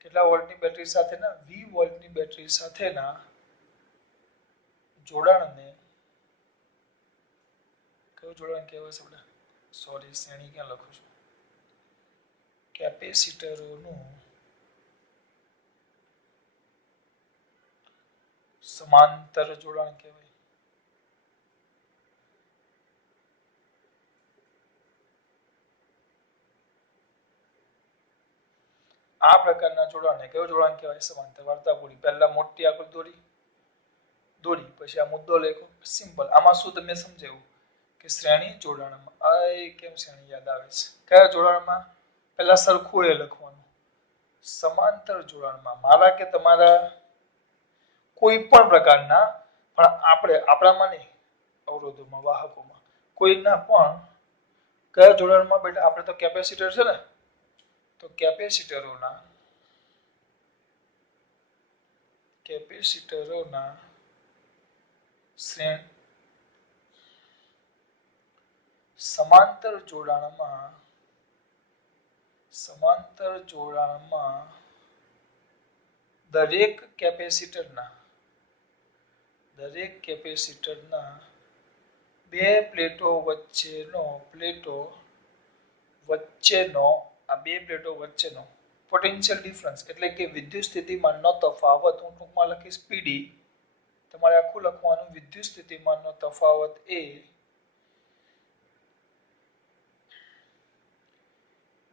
કેટલા વોલ્ટની બેટરી સાથેના? 20 વોલ્ટની બેટરી સાથેના જોડાણને કયું જોડાણ કહેવાય છે? સોરી, શ્રેણી ક્યાં લખું છું? કેપેસિટરોનું સમાંતર જોડાણ કહેવાય. આ પ્રકારના જોડાણને કયું જોડાણ કહેવાય? સમાંતર. વાર્તા પૂરી. પહેલા મોટી આકૃતિ દોરી પછી આ મુદ્દો લખ્યો. સિમ્પલ. આમાં શું તમે સમજાયું કે શ્રેણી જોડાણમાં આ કેમ શ્રેણી યાદ આવે છે? કયા જોડાણમાં? પહેલા સરખું એ લખવાનું. સમાંતર જોડાણમાં મારા કે તમારા કોઈ પણ પ્રકારના, પણ આપણે આપણામાં નહીં, અવરોધોમાં, વાહકોમાં કોઈના પણ કયા જોડાણમાં? બેટા આપણે તો કેપેસિટર છે ને, તો કેપેસિટરોના સમાંતર જોડાણમાં દરેક કેપેસિટરના બે પ્લેટો વચ્ચેનો પોટેન્શિયલ ડિફરન્સ એટલે કે વિદ્યુત સ્થિતિમાનનો તફાવત, હું ટૂંકમાં લખીશ PD. તમારે આખું લખવાનું. વિદ્યુત સ્થિતિમાનનો તફાવત એ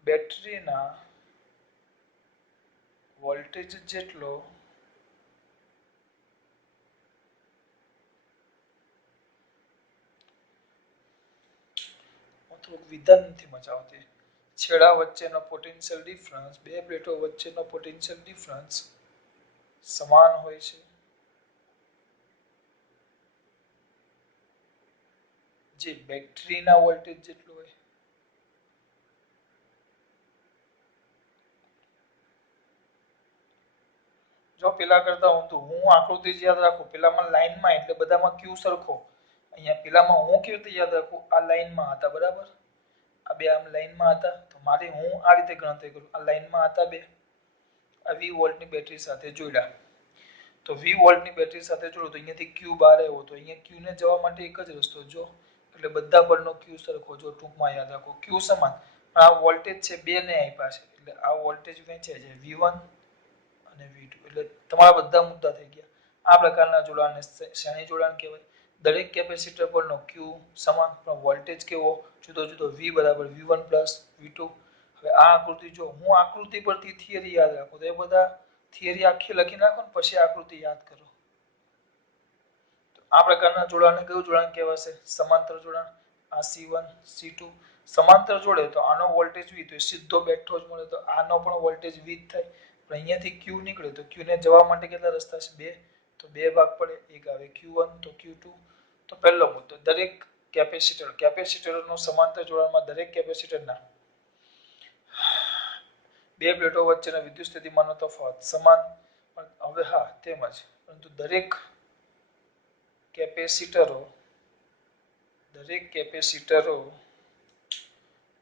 બેટરીના વોલ્ટેજ જેટલો થોડુંક વિધાન નથી મજા આવતી. છેડા વચ્ચેનો પોટેન્શિયલ ડિફરન્સ, બે પ્લેટો વચ્ચેનો પોટેન્શિયલ ડિફરન્સ સમાન હોય છે, જે બેટરીના વોલ્ટેજ જેટલું હોય. જો પેલા કરતા હું આકૃતિ યાદ રાખું. પેલામાં લાઈનમાં એટલે બધામાં Q સરખો. અહીંયા પેલામાં હું કેવી રીતે યાદ રાખું? આ લાઈનમાં હતા, બરાબર? આ બે આમ લાઈનમાં હતા તો મારે હું આ રીતે ગણતરી કરું. આ લાઈનમાં હતા બે, આ 20 વોલ્ટની બેટરી સાથે જોડ્યા. તો 20 વોલ્ટની બેટરી સાથે જોડો તો અહીંયાથી Q બહાર આવ્યો તો અહીંયા Q ને જવા માટે એક જ રસ્તો જો, એટલે બધા પરનો Q સરખો. જો ટૂંકમાં યાદ રાખો, Q સમાન. આ વોલ્ટેજ છે બે ને આપ્યા છે એટલે આ વોલ્ટેજ વહેંચાય છે V1 અને V2 એટલે તમારા બધા મુદ્દા થઈ ગયા. આ પ્રકારના જોડાણને શ્રેણી જોડાણ કહેવાય. દરેક કેપેસિટર પરનો Q સમાન પણ વોલ્ટેજ કેવો જુદો જુદો V બરાબર V1 પ્લસ V2. હવે આ આકૃતિ જો હું આકૃતિ પરથી થિયરી યાદ રાખો તો એ બધા થિયરી આખી લખી નાખો ને પછી આકૃતિ યાદ કરો. આ પ્રકારના જોડાણને કયું જોડાણ કહેવાશે? સમાંતર જોડાણ. આ C1 C2 સમાંતર જોડે તો આનો વોલ્ટેજ V તો સીધો બેઠો જ મળે તો આનો પણ વોલ્ટેજ V જ થાય. પણ અહીંયાથી Q નીકળે તો Q ને જવા માટે કેટલા રસ્તા છે? બે. તો બે ભાગ પડે. એક આવે Q1 તો Q2. તો પહેલો મુદ્દો દરેક કેપેસિટરનો સમાંતર જોડાણમાં દરેક કેપેસિટરના બે પ્લેટો વચ્ચેના વિદ્યુત સ્થિતિમાનનો તફાવત સમાન. પણ હવે હા તેમજ પરંતુ દરેક કેપેસિટરો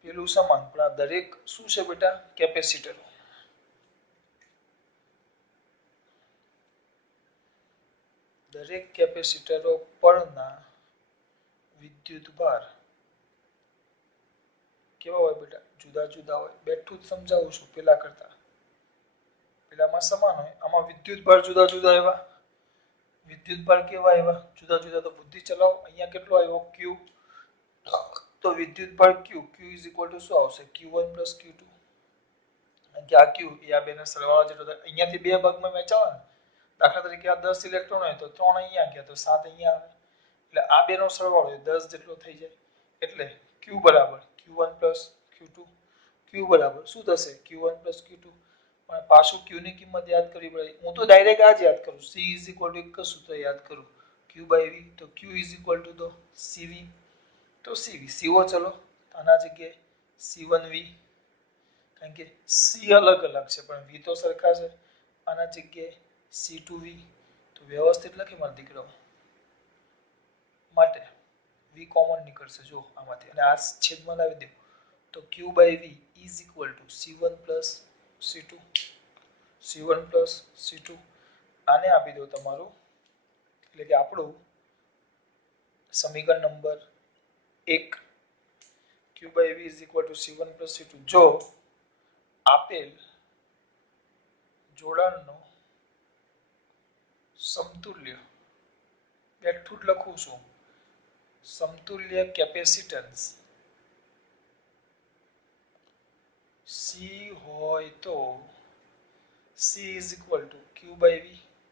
પેલું સમાન પણ આ દરેક શું છે બેટા? કેપેસિટરો. દરેક કેપેસિટરો પરના વિદ્યુતભાર કેવા હોય બેટા? જુદા જુદા હોય. બેઠું જ સમજાવું છું પેલા કરતા. પેલામાં સમાન હોય આમાં વિદ્યુતભાર જુદા જુદા આવ્યા. વિદ્યુતભાર કેવા આવ્યા? જુદા જુદા. તો બુદ્ધિ ચલાવો. અહીંયા કેટલો આવ્યો? Q. તો વિદ્યુતભાર Q શું આવશે? Q1 Q2. કે આ Q એ આ બેના સરવાળા જેટલો થાય. અહીંયાથી બે ભાગમાં વહેંચાવા ને દાખલા તરીકે આ 10 ઇલેક્ટ્રોન હોય તો 3 અહીંયા ગયા તો 7 અહીંયા આવે. એટલે આ બેનો સરવાળો એ 10 જેટલો થઈ જાય. એટલે Q બરાબર Q1 Q2. Q બરાબર શું થશે? Q1 Q2. પણ પાછું Q ની કિંમત યાદ કરવી પડે. હું તો ડાયરેક્ટ આ જ યાદ કરું. C એક સૂત્ર યાદ કરું. Q/V તો Q તો CV. તો CV સીઓ ચલો આના જગ્યાએ C1V કારણ કે C અલગ અલગ છે પણ V તો સરખા છે. આના જગ્યાએ C2V તો વ્યવસ્થિત લખી મારો દીકરો માટે V કોમન નીકળશે જો આમાંથી અને આ છેદમાં લાવી દો તો Q/V C1 C2 C1 C2 આને આપી દો તમારું એટલે કે આપણું સમીકરણ નંબર 1 Q/V C1 C2 જો આપેલ જોડાણનો સમતુલ્ય બેઠું જ લખું છું સમતુલ્ય કેપેસિટન્સ C હોય તો C Q/V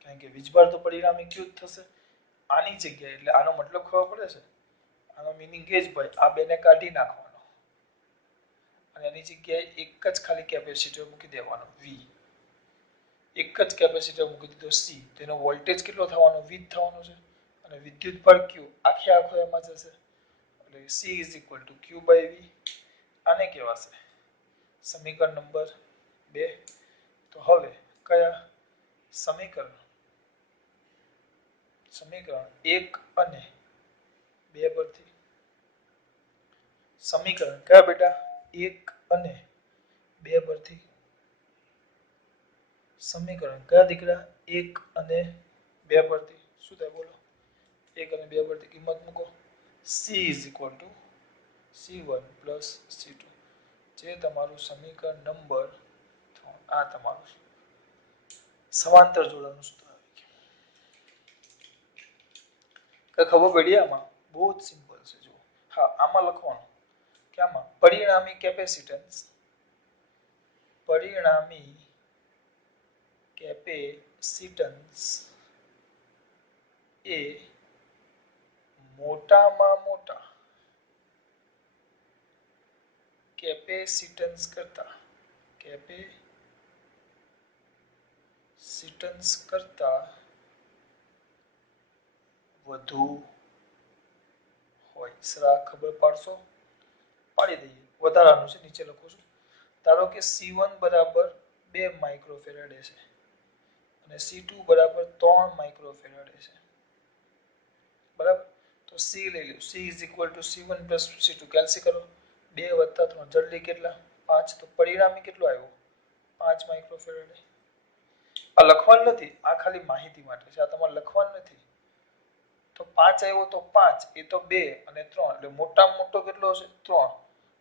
કારણ કે વીજભાર તો પરિણામી Q જ થશે આની જગ્યાએ એટલે આનો મતલબ ખબર પડે છે આનો મીનિંગ એ જ ભાઈ આ બેને કાઢી નાખવાનો અને એની જગ્યાએ એક જ ખાલી કેપેસિટર મૂકી દેવાનો V એક જ કેપેસિટર મૂકી દીધો C તેનો વોલ્ટેજ કેટલો થવાનો V થવાનો છે અને વિદ્યુતભાર Q આખે આખો એમાં જશે એટલે C Q/V આને કહેવાશે સમીકરણ નંબર 2 તો હવે કયા સમીકરણ 1 અને 2 પરથી સમીકરણ કયા બેટા 1 અને 2 પરથી સમીકરણ કયા દીકરા 1 અને 2 પરથી શું થાય બોલો 1 અને 2 પરથી કિંમત મૂકો C C1 C2 જે તમારું સમીકરણ નંબર આ તમારું સમાંતર જોડાણનું સૂત્ર આવી ગયું કઈ ખબર પડી આમાં બહુ જ સિમ્પલ છે જો હા આમાં લખવાનું કે આમાં પરિણામી કેપેસિટન્સ એ મોટામાં મોટા કેપેસિટન્સ કરતા વધુ હોય સરા ખબર પાડશો પાડી દઈએ વધારાનું છે નીચે લખું છું ધારો કે C1 બરાબર 2 માઇક્રોફેરાડે છે અને C2 બરાબર 3 માઇક્રોફેરાડે છે બરાબર તો C લઈ લો C C1 C2 કેલ્સી કરો 2 + 3 જલ્દી કેટલા 5 તો પરિણામી કેટલો આવ્યો 5 માઇક્રોફેરાડે આ લખવાનું નથી આ ખાલી માહિતી માટે છે આ તમારે લખવાનું નથી તો 5 આવ્યો તો 5 એ તો 2 અને 3 એટલે મોટામાં મોટો કેટલો હશે 3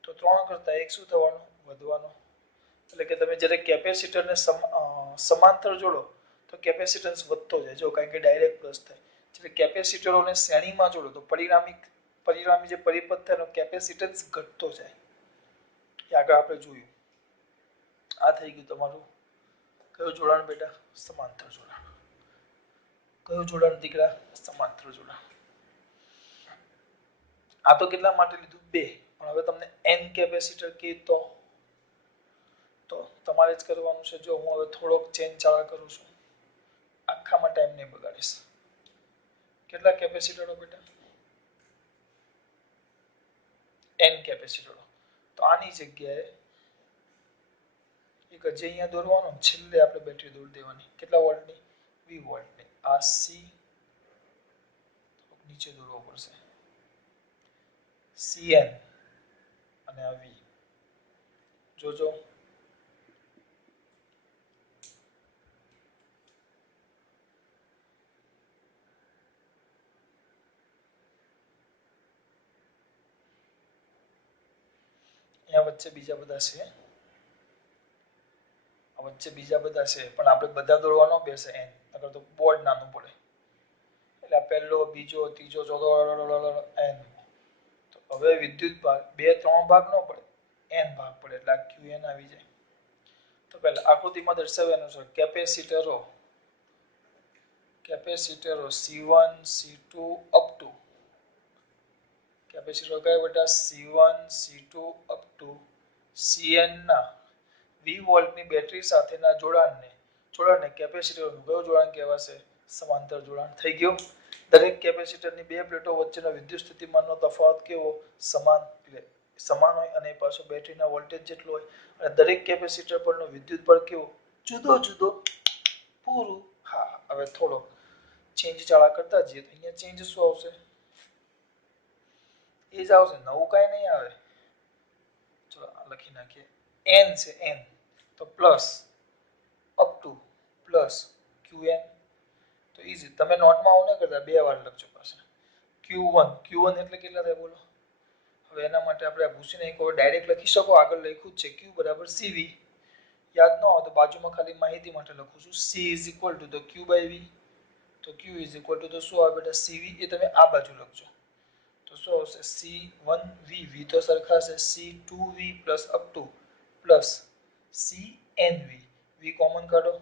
તો 3 કરતા 1 શું થવાનું વધવાનો એટલે કે તમે જ્યારે કેપેસિટરને સમાંતર જોડો તો કેપેસિટન્સ વધતો જાય જો કારણ કે ડાયરેક્ટ પ્લસ થાય એટલે કેપેસિટરોને શ્રેણીમાં જોડો તો પરિણામી જે પરિપથ થાય એનો કેપેસિટન્સ ઘટતો જાય એ આગળ આપણે જોયું આ થઈ ગયું તમારું કયું જોડાણ બેટા સમાંતર જોડાણ કયું જોડાણ દીકરા સમાંતર જોડાણ આ તો કેટલા માટે લીધું 2 પણ હવે તમને n કેપેસિટર કે તો તમારે જ કરવાનું છે જો હું હવે થોડોક ચેન્જ ચાળા કરું છું આખામાં ટાઈમ નહીં બગાડીશ કેટલા કેપેસિટરો બેટા n કેપેસિટરો તો આની જગ્યાએ એક જે અહીંયા દોરવાનું છેલ્લે આપણે બેટરી દોરી દેવાની કેટલા વોલ્ટની 20 વોલ્ટની આ સી નીચે દોરવો પડશે Cn અને આ V જોજો અહીંયા વચ્ચે બીજા બધા છે વચ્ચે બીજા બધા છે પણ આપણે બધા દોરવાનો બેસે n નકર તો બોર્ડ નાનું પડે એટલે પહેલો બીજો ત્રીજો ચોથો n તો હવે વિદ્યુત ભાગ 2 3 ભાગ ન પડે n ભાગ પડે એટલે આ qn આવી જાય તો પહેલા આકૃતિમાં દર્શાવ્યા અનુસાર કેપેસિટરો C1 C2 up to capacitor કયા બેટા C1 C2 up to Cn ના 20 વોલ્ટની બેટરી સાથેના જોડાણને કેપેસિટરનું કયું જોડાણ કહેવાશે સમાંતર જોડાણ થઈ ગયું દરેક કેપેસિટરની બે પ્લેટો વચ્ચેનો વિદ્યુત સ્થિતિમાનનો તફાવત કેવો સમાન હોય અને પાછો બેટરીના વોલ્ટેજ જેટલો હોય અને દરેક કેપેસિટર પરનો વિદ્યુત બળ કેવો જુદો જુદો પૂરું હા હવે થોડો ચેન્જ ચાળા કરતા જઈએ તો અહીંયા ચેન્જ શું આવશે એ જ આવશે નવું કાંઈ નહીં આવે ચલો લખી નાખીએ n છે n તો plus up to plus qn તો ઈઝી તમે નોટમાં આવું ન કરતા બે વાર લખજો પાછા q1 એટલે કેટલા થાય બોલો હવે એના માટે આપણે ભૂસીને એક વાર ડાયરેક્ટ લખી શકો આગળ લખ્યું જ છે q બરાબર cv યાદ ન આવે તો બાજુમાં ખાલી માહિતી માટે લખું છું c ઇઝ ઇક્વલ ટુ તો q બાય v તો q ઇઝ ઇક્વલ ટુ તો શું આવે બેટા cv એ તમે આ બાજુ લખજો તો શું આવશે c1v v તો સરખા છે c2v plus up to plus cnv v common કાઢો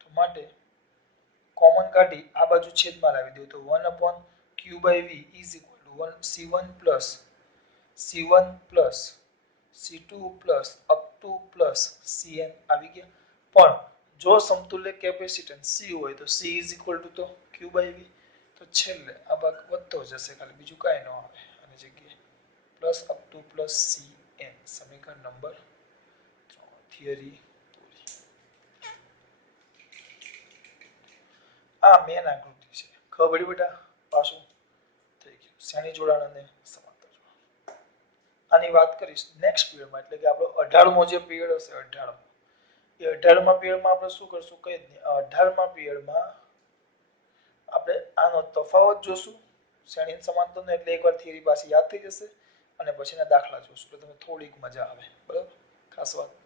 તો માટે કોમન કાઢી આ બાજુ છેદમાં લાવી દો તો 1 q by v is equal to 1 c1 plus c2 plus up to plus cn આવી ગયા પણ જો સમતુલ્ય કેપેસિટન્સ c હોય તો c is equal to તો q by v તો છેલ્લે આ ભાગ વધતો જશે ખાલી બીજું કાંઈ ન આવે આની જગ્યાએ plus up to plus cn સમીકરણ નંબર 3 થિયરી આ મેન આકૃતિ છે ખબર પડી બેટા પાછું થઈ ગયું શ્રેણી જોડાણ અને સમાંતર જોડાણ આની વાત કરીશ નેક્સ્ટ પીરિયડમાં એટલે કે આપણો 18મો જે પીરિયડ હશે 18મો એ 18મા પીરિયડમાં આપણે શું કરશું કઈ જ નહીં 18મા પીરિયડમાં આપણે આનો તફાવત જોશું શ્રેણી સમાંતરનો એટલે એકવાર થિયરી પાછી યાદ થઈ જશે અને પછીના દાખલા જોશું એટલે તમને થોડીક મજા આવે બરાબર ખાસ વાત